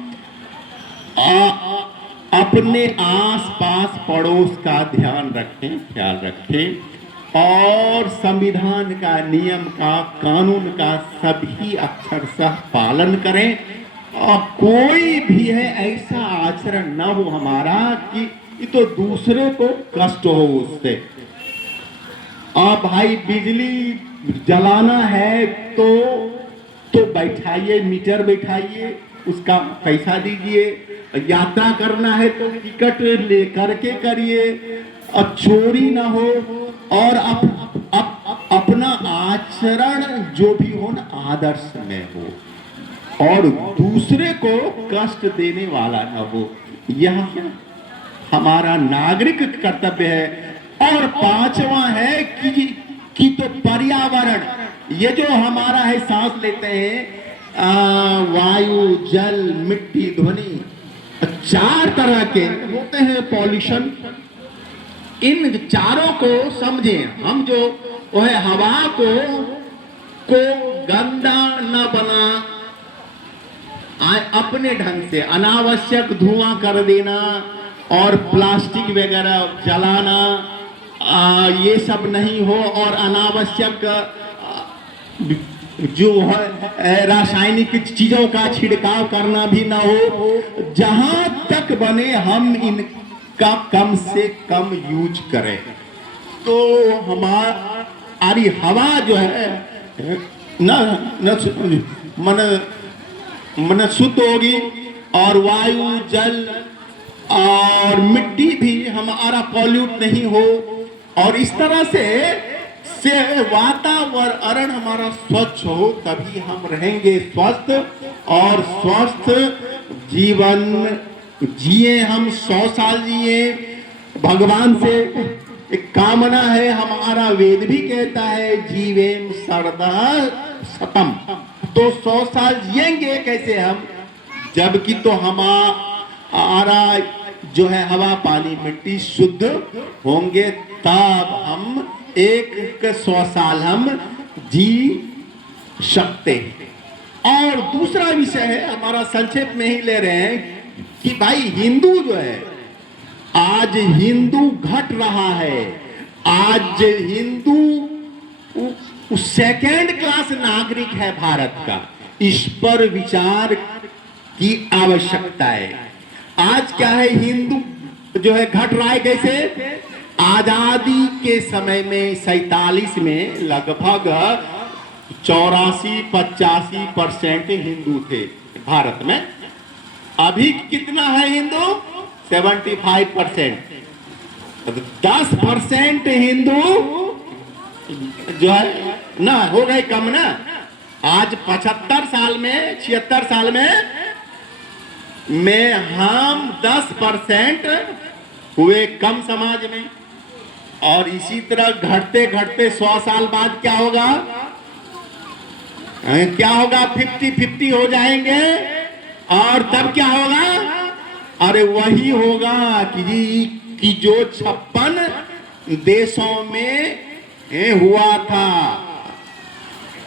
अपने आसपास पड़ोस का ध्यान रखें, ख्याल रखें, और संविधान का, नियम का, कानून का सभी अक्षरशः पालन करें। और कोई भी है ऐसा आचरण न हो हमारा कि कि तो दूसरे को कष्ट हो उससे। आप भाई बिजली जलाना है तो बैठाइए, मीटर बैठाइए, उसका पैसा दीजिए। यात्रा करना है तो टिकट लेकर के करिए, अब चोरी ना हो, और अपना आचरण जो भी हो ना आदर्श में हो, और दूसरे को कष्ट देने वाला न हो। यह हमारा नागरिक कर्तव्य है। और पांचवा है कि तो पर्यावरण, ये जो हमारा है सांस लेते हैं, वायु, जल, मिट्टी, ध्वनि, 4 तरह के होते हैं पॉल्यूशन। इन चारों को समझें हम, जो वो है हवा को गंदा न बना, अपने ढंग से अनावश्यक धुआं कर देना और प्लास्टिक वगैरह जलाना, ये सब नहीं हो, और अनावश्यक जो है रासायनिक चीजों का छिड़काव करना भी ना हो। जहां तक बने हम इनका कम से कम यूज करें, तो हमारी हवा जो है मन शुद्ध होगी, और वायु, जल और मिट्टी भी हमारा पॉल्यूट नहीं हो, और इस तरह से वातावरण हमारा स्वच्छ हो, तभी हम रहेंगे स्वस्थ, और स्वस्थ जीवन जिए। हम 100 साल जिए, भगवान से एक कामना है, हमारा वेद भी कहता है जीवेम सर्वदा शतम। तो 100 साल जिएंगे कैसे हम, जबकि तो हमारा जो है हवा, पानी, मिट्टी शुद्ध होंगे, तब हम 100 साल हम जी सकते हैं। और दूसरा विषय है हमारा, संक्षेप में ही ले रहे हैं कि भाई हिंदू जो है, आज हिंदू घट रहा है। आज हिंदू सेकेंड क्लास नागरिक है भारत का। इस पर विचार की आवश्यकता है। आज क्या है, हिंदू जो है घट रहा है कैसे? आजादी के समय में 47 में लगभग 84-85% हिंदू थे भारत में। अभी कितना है हिंदू? 75%। 10% हिंदू जो है ना हो गए कम ना। आज 75 साल में, 76 साल में हम 10% हुए कम समाज में। और इसी तरह घटते घटते 100 साल बाद क्या होगा? क्या होगा? 50-50 हो जाएंगे। और तब क्या होगा? अरे वही होगा कि जो 56 देशों में हुआ था।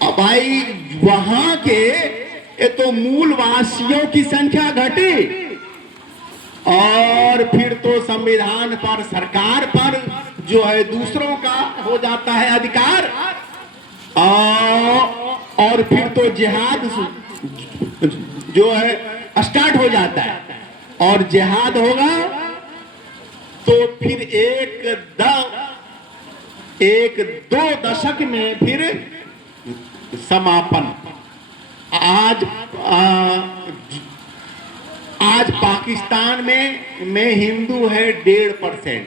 अब भाई वहां के ये तो मूलवासियों की संख्या घटी, और फिर तो संविधान पर, सरकार पर जो है दूसरों का हो जाता है अधिकार, और फिर तो जिहाद जो है स्टार्ट हो जाता है। और जिहाद होगा तो फिर एक दो दशक में फिर समापन। आज पाकिस्तान में हिंदू है 1.5%,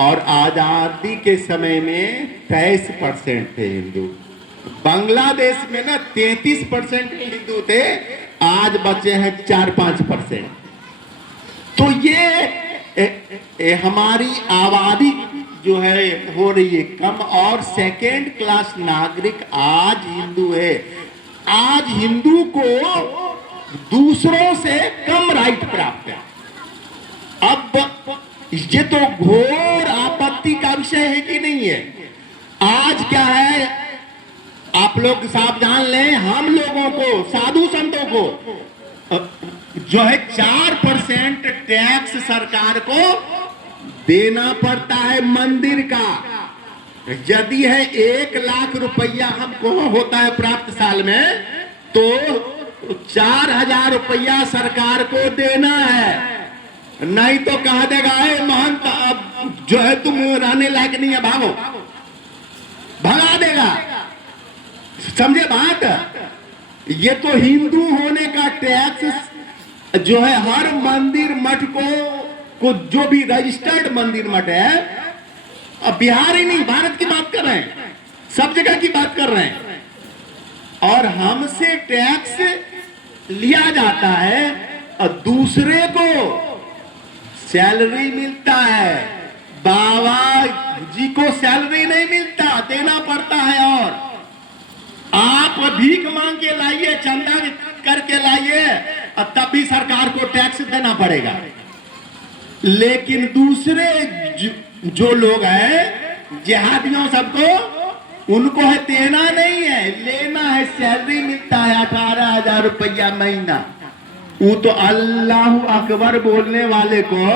और आजादी के समय में 23% थे हिंदू। बांग्लादेश में ना 33% हिंदू थे, आज बचे हैं 4-5%। तो ये हमारी आबादी जो है हो रही है कम, और सेकेंड क्लास नागरिक आज हिंदू है। आज हिंदू को दूसरों से कम राइट प्राप्त है। अब ये तो घोर आपत्ति का विषय है कि नहीं है? आज क्या है, आप लोग साहब जान लें, हम लोगों को, साधु संतों को जो है 4% टैक्स सरकार को देना पड़ता है मंदिर का। यदि है 1 लाख रुपया हमको होता है प्राप्त साल में, तो 4,000 रुपया सरकार को देना है। नहीं तो कहा देगा महंत अब जो है तुम रहने लायक नहीं है, भागो, भगा देगा। समझे बात? ये तो हिंदू होने का टैक्स जो है हर मंदिर मठ को जो भी रजिस्टर्ड मंदिर मठ है, अब बिहार ही नहीं भारत की बात कर रहे हैं, सब जगह की बात कर रहे हैं, और हमसे टैक्स लिया जाता है और दूसरे को सैलरी मिलता है, बाबा जी को सैलरी नहीं मिलता, देना पड़ता है। और आप भीख मांग के लाइए, चंदा करके लाइए, और तब भी सरकार को टैक्स देना पड़ेगा। लेकिन दूसरे जो लोग हैं जिहादियों सबको, उनको है देना नहीं है, लेना है, सैलरी मिलता है 18,000 रुपया महीना। वो तो अल्लाह अकबर बोलने वाले को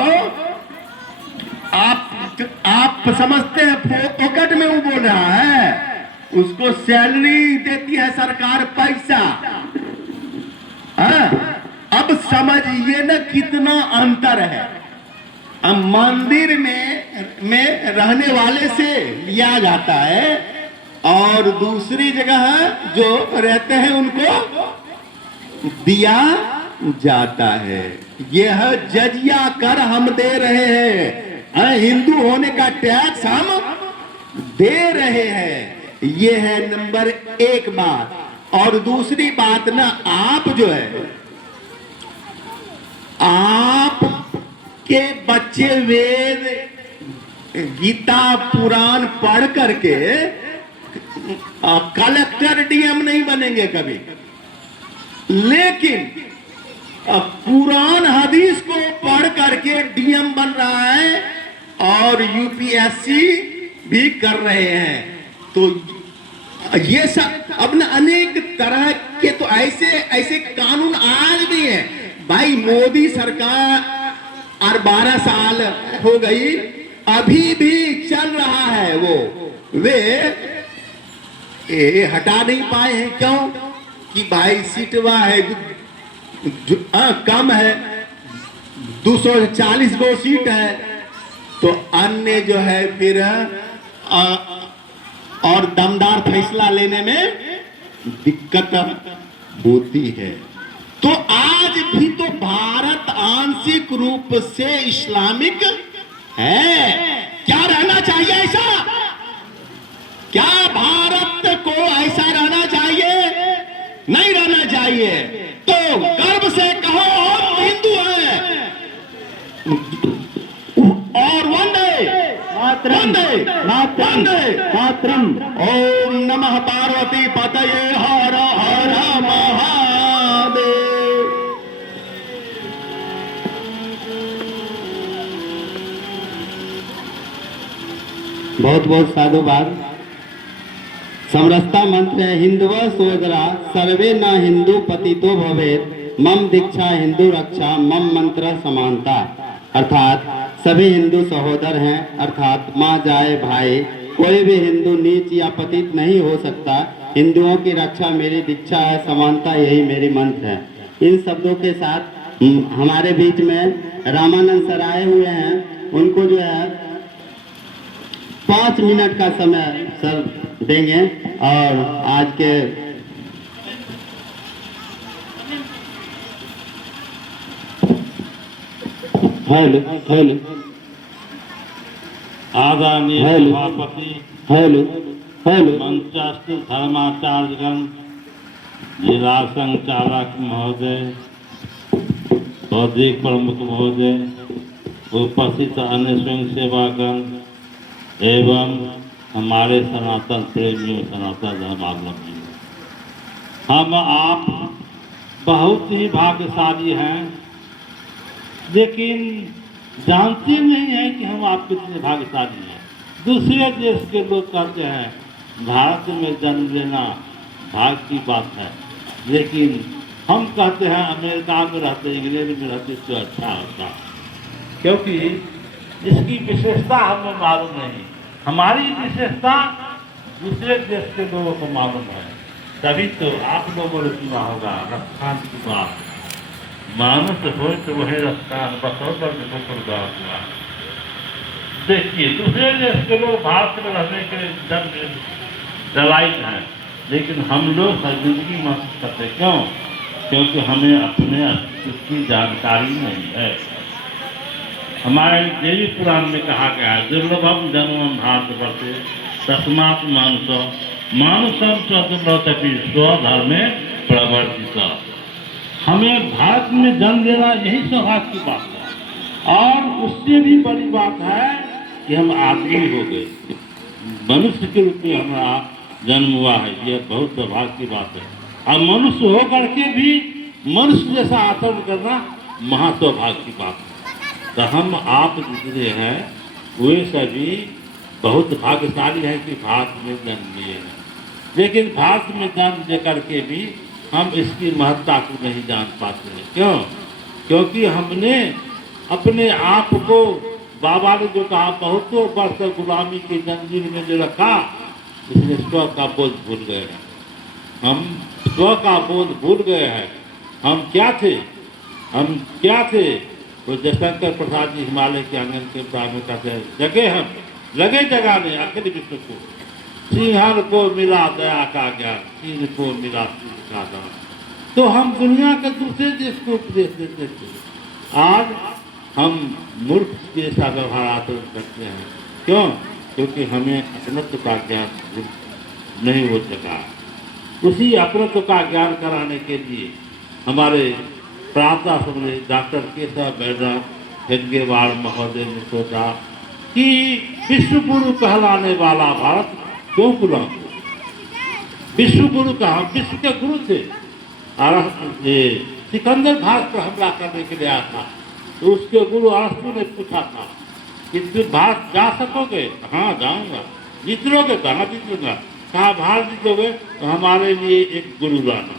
आप समझते हैं पॉकेट में वो बोल रहा है, उसको सैलरी देती है सरकार, पैसा। अब समझिए ना कितना अंतर है। अब मंदिर में रहने वाले से लिया जाता है और दूसरी जगह जो रहते हैं उनको दिया जाता है। यह जजिया कर हम दे रहे हैं, हिंदू होने का टैक्स हम दे रहे हैं। ये है नंबर एक बात। और दूसरी बात ना, आप जो है आप के बच्चे वेद गीता पुराण पढ़ करके कलेक्टर डीएम नहीं बनेंगे कभी, लेकिन कुरान हदीस को पढ़ करके डीएम बन रहा है और यूपीएससी भी कर रहे हैं। तो ये सब अब न अनेक तरह के तो ऐसे कानून आज भी हैं भाई। मोदी सरकार और 12 साल हो गई, अभी भी चल रहा है वो, वे हटा नहीं पाए हैं। क्यों? कि भाई सीटवा है कम है, 240 गो सीट है, तो अन्य जो है फिर और दमदार फैसला लेने में दिक्कत होती है। तो आज भी तो भारत आंशिक रूप से इस्लामिक है। क्या रहना चाहिए ऐसा? क्या भारत को ऐसा रहना चाहिए? नहीं रहना चाहिए। तो गर्व से कहो हम हिंदू हैं और वंदे मातरम। ओम नमः पार्वती पतये हर हर महादेव। बहुत बहुत साधुवाद। समरसता मंत्र है, हिंदव सोदरा सर्वे न हिंदू पतितो भवेत, मम दीक्षा हिंदू रक्षा, मम मंत्र समानता। अर्थात सभी हिंदू सहोदर हैं, अर्थात माँ जाए भाई, कोई भी हिंदू नीच या पतित नहीं हो सकता। हिंदुओं की रक्षा मेरी दीक्षा है, समानता यही मेरी मंत्र है। इन शब्दों के साथ हमारे बीच में रामानंद सर आए हुए हैं, उनको जो है 5 मिनट का समय सर देंगे। और आज के आदरणीय सभापति, मंचस्थ धर्माचार्यगण, जिला संचालक महोदय, बौद्धिक प्रमुख महोदय, उपस्थित अन्य स्वयं सेवागण एवं हमारे सनातन प्रेमियों, सनातन धर्मावलंबी, हम आप बहुत ही भाग्यशाली हैं, लेकिन जानते नहीं हैं कि हम आप कितने भाग्यशाली हैं। दूसरे देश के लोग कहते हैं भारत में जन्म लेना भाग्य की बात है, लेकिन हम कहते हैं अमेरिका में रहते, इंग्लैंड में रहते तो अच्छा होता, क्योंकि इसकी विशेषता हमें मालूम नहीं। हमारी विशेषता दूसरे देश के लोगों को मालूम है, तभी तो आप लोगों ने सुना होगा रक्षांत की बात। मानुष हो तो वही रास्ता बसो पर हुआ। देखिए दूसरे देश के लोग भारत में रहने के दलाइक हैं, लेकिन हम लोग हर जिंदगी महसूस करते। क्यों? क्योंकि हमें अपने अस्तित्व की जानकारी नहीं है। हमारे देवी पुराण में कहा गया है, दुर्लभम जन्मम भारतवर्षे तस्मात् मानुषम स्वतंत्रतपि स्वधर्मे प्रवर्तित। हमें भारत में जन्म लेना यही सौभाग्य की बात है, और उससे भी बड़ी बात है कि हम आदमी हो गए, मनुष्य के रूप में हमारा जन्म हुआ है। यह बहुत सौभाग्य की बात है। और मनुष्य होकर के भी मनुष्य जैसा आचरण करना महासौभाग्य की बात है। तो हम आप जितने हैं वे सभी बहुत भाग्यशाली हैं कि भारत में जन्म लिए हैं। लेकिन भारत में जन्म लेकर के भी हम इसकी महत्ता को नहीं जान पाते हैं। क्यों? क्योंकि हमने अपने आप को, बाबा ने जो कहा, बहुतों वर्ष गुलामी की जंजीर में जो रखा, इसलिए स्व का बोध भूल गए हैं। हम स्व का बोध भूल गए हैं। हम क्या थे? हम क्या थे? तो जयशंकर प्रसाद जी हिमालय के आंगन के में कहते हैं, जगे हम लगे जगाने अखिल विश्व को, सिंहन को मिला दया का ज्ञान, सिंह को मिला सिंह का दान। तो हम दुनिया के दूसरे देश को उपदेश देते थे। आज हम मूर्ख जैसा व्यवहार आचरण करते हैं। क्यों? क्योंकि हमें अपनत्व का ज्ञान नहीं हो सका। उसी अपनत्व का ज्ञान कराने के लिए हमारे प्रातः समय डॉक्टर केशव बैरम हेडगेवार महोदय ने सोचा कि विश्व गुरु कहलाने वाला भारत क्यों गुलाम हो? विश्व गुरु का, हम विश्व के गुरु थे। और सिकंदर भारत पर हमला करने के लिए आया था, तो उसके गुरु अरस्तु ने पूछा था कि तुम भारत जा सकोगे? हाँ जाऊंगा। जीत लोगे? कहाँ जीतूंगा। कहा भारत जीतोगे तो हमारे लिए एक गुरु लाना।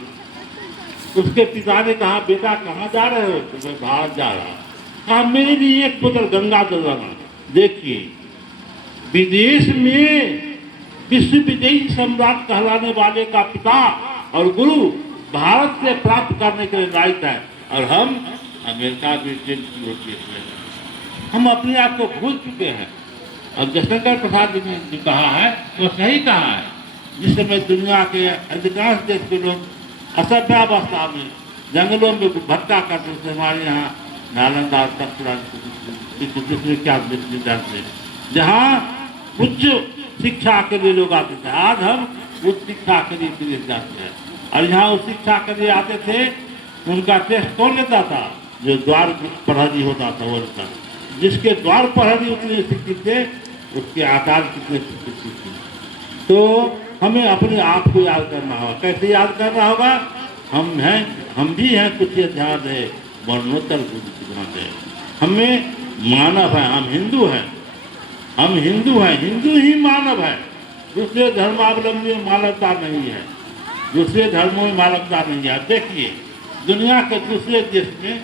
उसके पिता ने कहा, बेटा कहाँ जा रहे हो? तो मैं भारत जा रहा। कहा मेरे लिए एक पुत्र गंगाधर लाना। देखिए, विदेश में विश्व विजयी सम्राट कहलाने वाले का पिता और गुरु भारत से प्राप्त करने के लिए लायक है, और हम अमेरिका ब्रिटेन की रोटी में हम अपने आप को भूल चुके हैं। अब जयशंकर प्रसाद जी ने जो कहा है वो सही कहा है। जिस समय दुनिया के अधिकांश देश के लोग असभ्यावस्था में जंगलों में भटका करते थे, हमारे यहाँ नालंदा विश्वविद्यालय जहाँ उच्च शिक्षा के लिए लोग आते थे, आज हम उच्च शिक्षा के लिए विदेश जाते हैं। और यहाँ उच्च शिक्षा के लिए आते थे, उनका टेस्ट कौन लेता था? जो द्वार प्रहरी होता था वो लेता। जिसके द्वार प्रहरी उतने शिक्षित थे, उसके आचार्य कितने शिक्षित थे। तो हमें अपने आप को याद करना होगा। कैसे याद करना होगा? हम भी हैं कुछ ध्यान है, वर्णोत्तर गुण है। हमें मानव है, हम हिंदू हैं, हम हिंदू हैं, हिंदू ही मानव है। दूसरे धर्मावलंबी में मानवता नहीं है, दूसरे धर्मों में मानवता नहीं है। देखिए, दुनिया के दूसरे देश में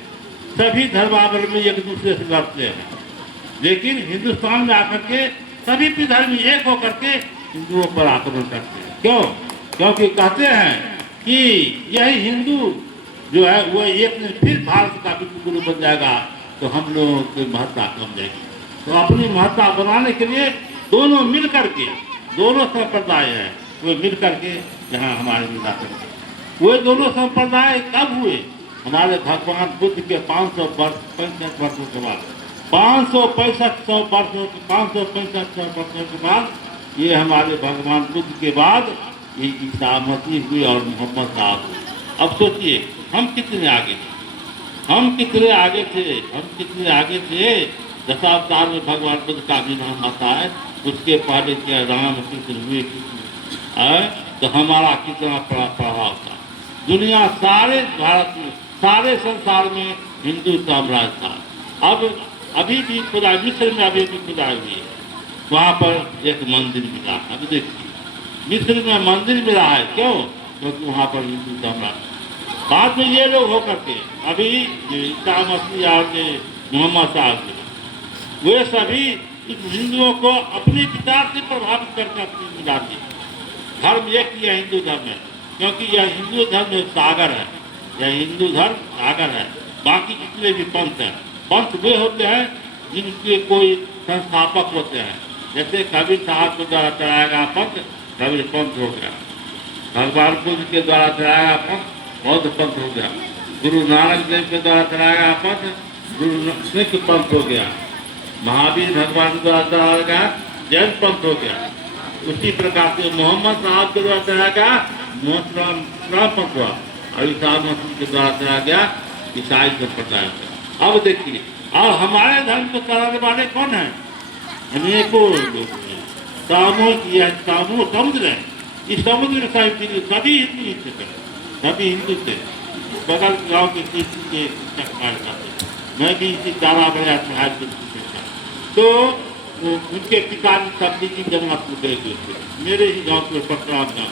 सभी धर्मावलंबी एक दूसरे से लड़ते हैं, लेकिन हिंदुस्तान में आकर के सभी धर्मी एक होकर के हिंदुओं पर आक्रमण करते हैं। क्यों? क्योंकि कहते हैं कि यही हिंदू जो है वो एक दिन फिर भारत का विश्व गुरु बन जाएगा तो हम लोगों की महत्ता कम जाएगी। तो अपनी महत्ता बनाने के लिए दोनों मिल करके, दोनों संप्रदाय हैं वो मिल करके यहाँ हमारे मिला करके। वो दोनों संप्रदाय कब हुए? हमारे भगवान बुद्ध के 565 वर्षों के बाद, 565 वर्षों के बाद ये हमारे भगवान बुद्ध के बाद ये ईसा मसीह हुए और मोहम्मद साहब हुए। अब सोचिए हम कितने आगे थे, हम कितने आगे थे, हम कितने आगे थे। दशावतार में भगवान बुद्ध का भी नाम आता है, उसके पहले के राम कृष्ण हुए तो हमारा कितना प्रभाव था। दुनिया सारे भारत में, सारे संसार में हिंदू साम्राज्य था। अब अभी भी खुदा, मिस्र में अभी भी खुदा हुई है, वहाँ पर एक मंदिर मिला। अब देखिए मिस्र में मंदिर मिला है, क्यों? क्योंकि वहाँ पर हिंदू साम्राज्य। बाद में ये लोग होकर के अभी ईसा मसीह और मोहम्मद साहब वे सभी हिंदुओं को अपने विचार से प्रभावित करके अपनी मिलाते हैं। धर्म एक ही है, हिंदू धर्म है, क्योंकि यह हिंदू धर्म एक सागर है, यह हिंदू धर्म सागर है। बाकी जितने भी पंथ हैं, पंथ वे होते हैं जिनके कोई संस्थापक होते हैं। जैसे कबीर साहब के द्वारा चलाया गया पंथ कबीर पंथ हो गया, भगवान बुद्ध के द्वारा चलाया गया पंथ बौद्ध पंथ हो गया, गुरु नानक देव के द्वारा चलाया गया पंथ गुरु सिख पंथ हो गया, महावीर भगवान के द्वारा चलाया गया जैन पंथ हो गया। उसी प्रकार से मोहम्मद साहब के द्वारा चलाया गया मोहम्मद पंथ हुआ, और ईसा मसीह के द्वारा चलाया गया ईसाई संप्रदाय हुआ। अब देखिए, और हमारे धर्म को चलाने वाले कौन है? अनेकों लोग हैं। सामूहिक समुद्र है, इस समुद्र सभी हिंदू थे, सभी हिंदू थे। बगल गाँव के किसी के मैं भी इसी दावा बड़ा था, तो उनके पिता ने सब्जी की जमात में गए हुए थे, मेरे ही गाँव के पटराम गाँव।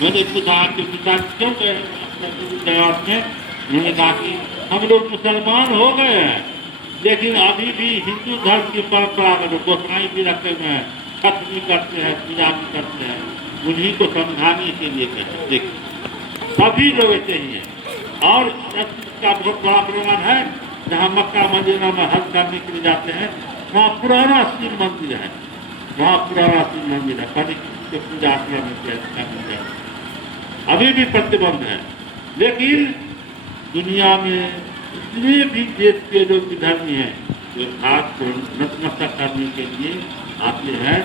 मैंने पूछा कि पिता क्यों गए जमात में? उन्होंने कहा कि हम लोग मुसलमान हो गए हैं, लेकिन अभी भी हिंदू धर्म की परंपरा में गोसाई भी रखे हुए हैं, खत भी करते हैं, पूजा भी करते हैं, उन्हीं को समझाने के लिए कहते हैं। देखिए सभी लोग ऐसे ही हैं। और का बहुत बड़ा प्रमाण है, जहाँ मक्का मदीना में हज करने के लिए जाते हैं, वहाँ पुराना शिव मंदिर है, वहाँ पुराना शिव मंदिर है, कभी किसी को पूजा अर्चना नहीं किया, अभी भी प्रतिबंध है। लेकिन दुनिया में जितने भी देश के लोग धर्मी हैं, जो हाथ को नतमस्तक करने के लिए आते हैं,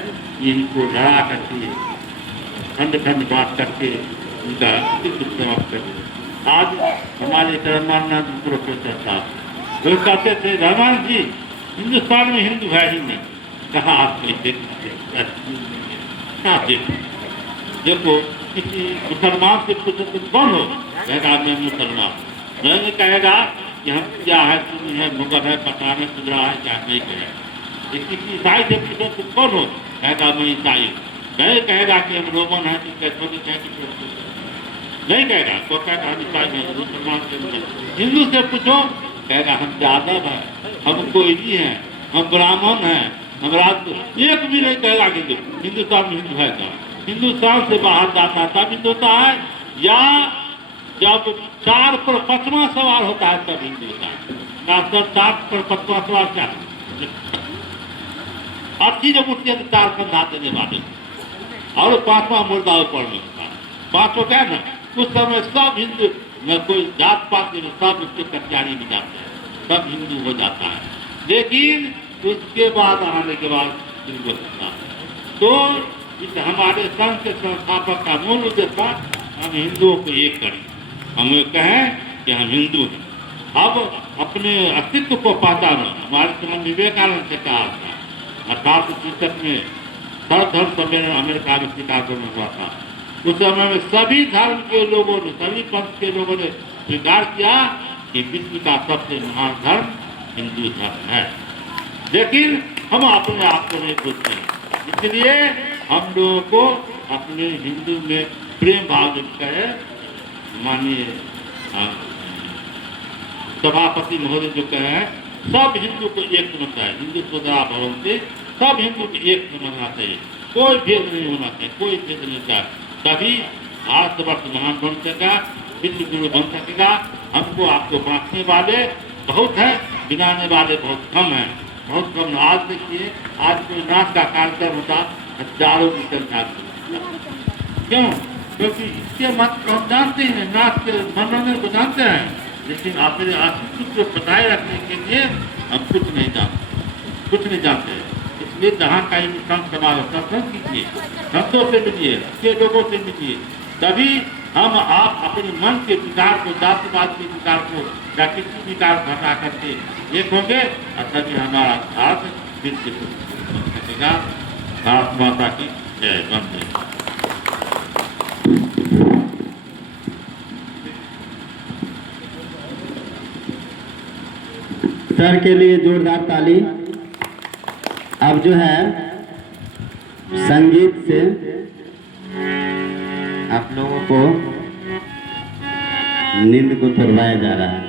इनको लड़ा करके खंड खंड बात करके उनका समाप्त कर। आज हमारे रहमान जी प्रोफेसर साहब वो कहते थे, रहमान जी हिंदुस्तान में हिंदू है ही नहीं। कहाँ आप नहीं देख सकते? देखो किसी मुसलमान से पूछो तुम कौन हो? कहेगा मैं मुसलमान। मैंने कहेगा कि हम क्या है, तुम है, मुगल है, पठान है, सुधरा है, क्या नहीं कहेगा। किसी ईसाई से पूछो तुम कौन हो? कहेगा मैं ईसाई हूँ। नहीं कहेगा कि हम रोमन है, कि कैथोलिक है, कि नहीं कहेगा। तो कहेगा हम ईसाई हैं, मुसलमान से। हिंदू से पूछो, कहेगा हम यादव है, हम कोयली हैं, हम ब्राह्मण हैं, हम राज। एक भी नहीं कहेगा कि हिंदुस्तान में हिंदू है क्या? हिंदुस्तान से बाहर जाता तब हिंदू होता है, या जब 4 पर 5वां सवाल होता है तब हिंदू होता है। 4 पर 5वां सवाल क्या है? अच्छी जब उठती है तो 4 कंधा देने वाले, और 5वां मुर्दा ऊपर में होता है। 5 क्या ना, उस समय सब हिंदू न कोई जात पात नहीं, सब उसके कटियारी में जाते हैं, सब हिंदू हो जाता है। लेकिन उसके बाद आने के बाद हिंदू होता है। तो इस हमारे संघ के संस्थापक का मूल उद्देश्य था हम हिंदुओं को एक करें, हम कहें कि हम हिंदू हैं। अब अपने अस्तित्व को पहचाना। हमारे स्वामी विवेकानंद से कहा था 1863 में सर्वधर्म सम्मेलन अमेरिका में शिकागो में हुआ था। उस समय में सभी धर्म के लोगों ने, सभी पंथ के लोगों ने स्वीकार किया कि विश्व का सबसे महान धर्म हिंदू धर्म है। लेकिन हम अपने आप को नहीं पूछते हैं, इसलिए हम लोगों को अपने हिंदू में प्रेम भाव जो कहे, मानिए सभापति महोदय जो कहे हैं, सब हिंदू को एक समझना चाहिए। हिंदू सुधरा भवन से सब हिंदू को एक समझना चाहिए, कोई भेद नहीं होना चाहिए, कोई भेद नहीं चाहिए। तभी भारतवर्ष महान बन सकेगा, विश्व गुरु बन सकेगा। हमको आपको बांटने वाले बहुत हैं, गिनाने वाले बहुत कम हैं, बहुत कम। आज देखिए, आज कोई नाच का कार्यक्रम होता, हजारों की संख्या। क्यों? क्योंकि इसके मत हम जानते हैं, नाच के मनोरंजन को जानते हैं, लेकिन अपने अस्तित्व को बताए रखने के लिए हम कुछ नहीं जानते। इसलिए जहाँ कहीं संत समारोह सत्संग कीजिए, संतों से मिलिए, अच्छे लोगों से मिलिए, तभी हम आप अपने मन के विकार को, जातिवाद के विकार को या किसी विकार को हटा करके एक होंगे, और तभी हमारा भारत फिर से सकेगा। भारत माता की जय। वंदे। सर के लिए जोरदार ताली। अब जो है संगीत से आप लोगों को नींद को तुड़वाया जा रहा है।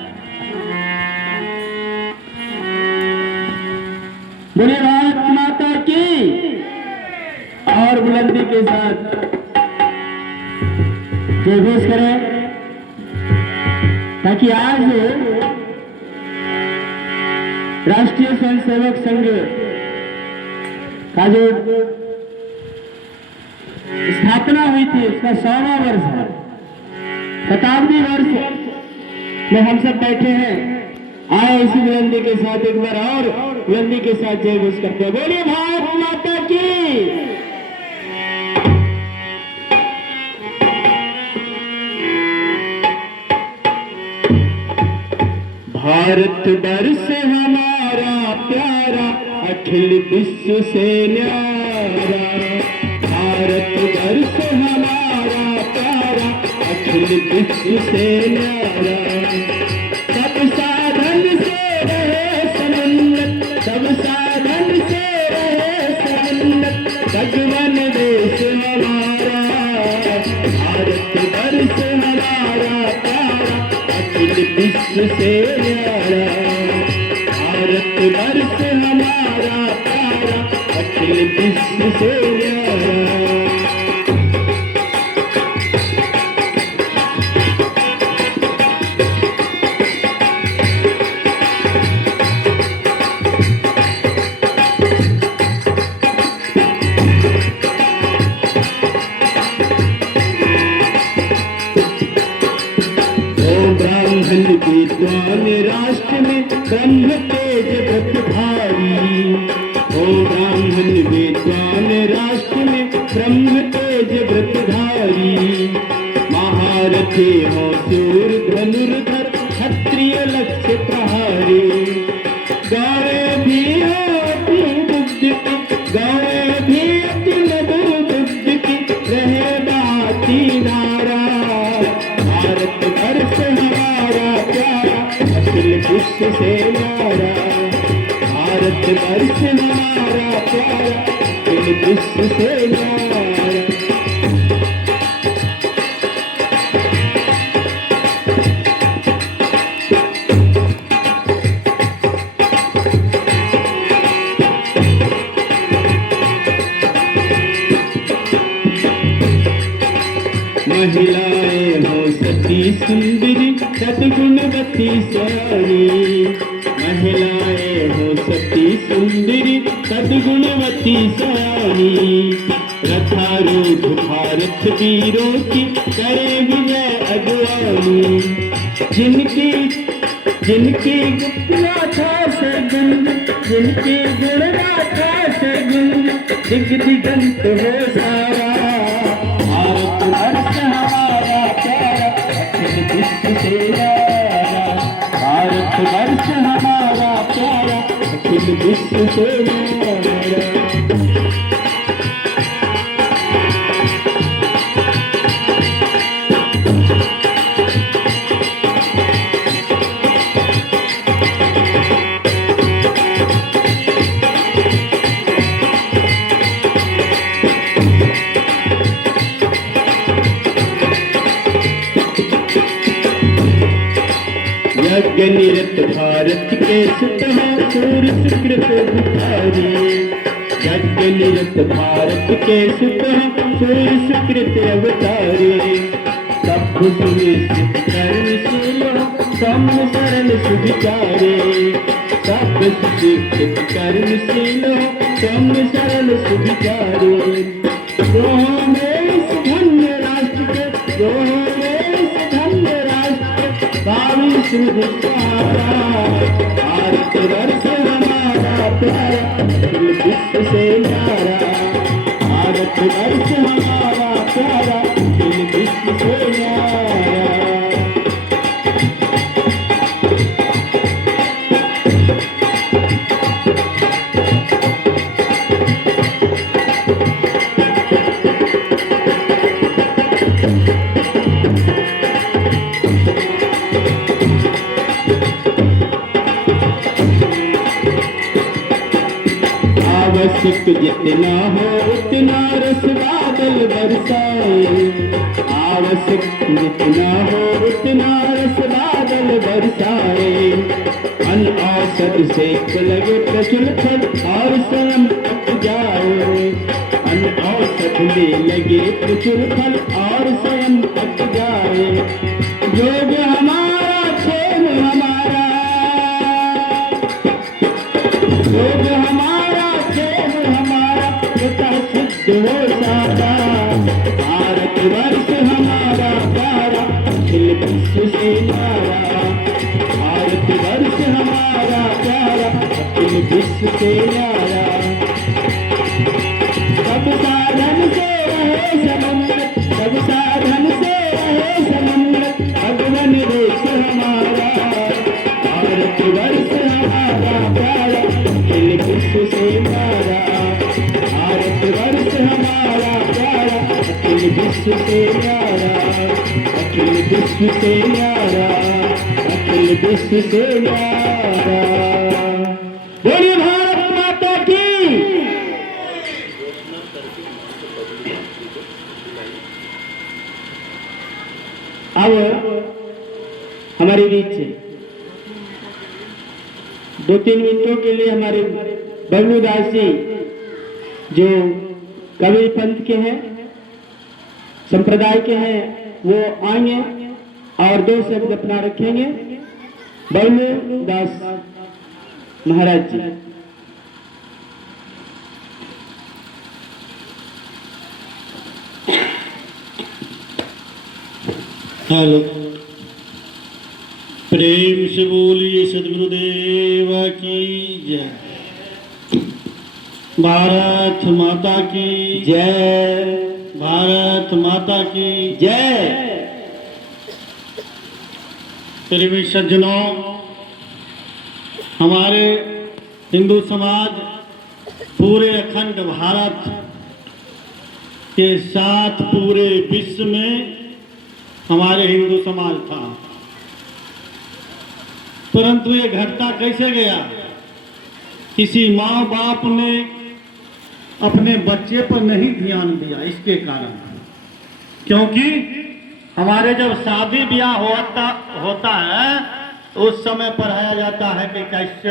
बोले भारत माता की, और बुलंदी के साथ जय घोष करें, ताकि आज राष्ट्रीय स्वयंसेवक संघ का जो स्थापना हुई थी उसका 100वां वर्ष है। शताब्दी वर्ष में हम सब बैठे हैं। आए इसी बुलंदी के साथ एक बार और बुलंदी के साथ जय घोष करते हैं। बोलिए भारत माता की। भारत वर्ष हमारा प्यारा अखिल विश्व से न्यारा। भारत वर्ष हमारा प्यारा अखिल विश्व से न्यारा। सब साधन से रहे समुन्नत, सब साधन से रहे समुन्नत, भगवान देश हमारा। भारत वर्ष हमारा प्यारा अखिल विश्व से न्यारा। भारत वर्ष हमारा प्यारा अखिल विश्व से न्यारा। विद्वान राष्ट्र में ब्रह्म तेज व्रत भारी। ओ ब्राह्मण विद्वान राष्ट्र में ब्रह्म तेज व्रत धारी। महारथी हो शूर धनुर्धर क्षत्रिय लक्ष्य प्रहारी। गावे भी अति बुद्ध की, गावे भी अति मधुर बुद्ध की, रहे बाती नारा। भारत वर्ष हमारा प्यारा अखिल विश्व से न्यारा। भारत वर्ष हमारा प्यारा अखिल विश्व से न्यारा। महिलाएं हो सती सुंदरी सद्गुणवती सयानी। महिलाएं हो सती सुंदरी सद्गुणवती सयानी। रथारूढ़ भारत वीरों की करे विजय अगुवानी। जिनकी गुप्तगाथा से गुण, जिनकी गुणगाथा से गुण, दिग्दिगंत हो सारा। भारत वर्ष हमारा प्यारा अखिल विश्व से न्यारा। भारत वर्ष हमारा प्यारा अखिल विश्व से न्यारा। यज्ञ निरत भारत के सुत हो सूर सुकृत भिखारी। यज्ञ निरत भारत के सुत हो सूर सुकृत अवतारी। सब सुनिश्चित कर्मशील हो सम सरल सुविचारे। सब सुशिक्षित कर्मशील हो सम सरल सुविचारे। जो हमें इस धन्य राष्ट्र के, जो हमें इस धन्य राष्ट्र भारत वर्ष हमारा प्यारा अखिल विश्व से न्यारा। भारत वर्ष हमारा प्यारा अखिल विश्व से न्यारा। आवश्यक जितना हो उतना रस बादल बरसाए। आवश्यक जितना हो उतना रस बादल बरसाए। अनऔषध से लगे प्रचुर फल और स्वयं पक जाए। अनऔषध में लगे प्रचुर फल और स्वयं पक जाए। योग हमारा क्षेम हमारा, अखिल विश्व से न्यारा। सब साधन से रहे समन्वित, सब साधन से रहे समन्वित, भगवन देश हमारा, भारतवर्ष हमारा प्यारा, अखिल विश्व से न्यारा, भारतवर्ष हमारा प्यारा, अखिल विश्व से न्यारा, अखिल विश्व से न्यारा, अखिल विश्व से न्यारा। बोलिए भारत माता की। अब हमारे बीच से 2-3 मिनटों के लिए हमारे बबलू दास जी जो कबीर पंथ के हैं, संप्रदाय के हैं, वो आएंगे और 2 शब्द अपना रखेंगे। बबलू दास महाराज जी। हेलो, प्रेम से बोलिए सदगुरुदेव की जय। भारत माता की जय, भारत माता की जय। प्रेमी सज्जनों, हमारे हिंदू समाज पूरे अखंड भारत के साथ पूरे विश्व में हमारे हिंदू समाज था, परंतु ये घटता कैसे गया? किसी माँ बाप ने अपने बच्चे पर नहीं ध्यान दिया, इसके कारण। क्योंकि हमारे जब शादी ब्याह होता है तो उस समय पढ़ाया जाता है कि कैसे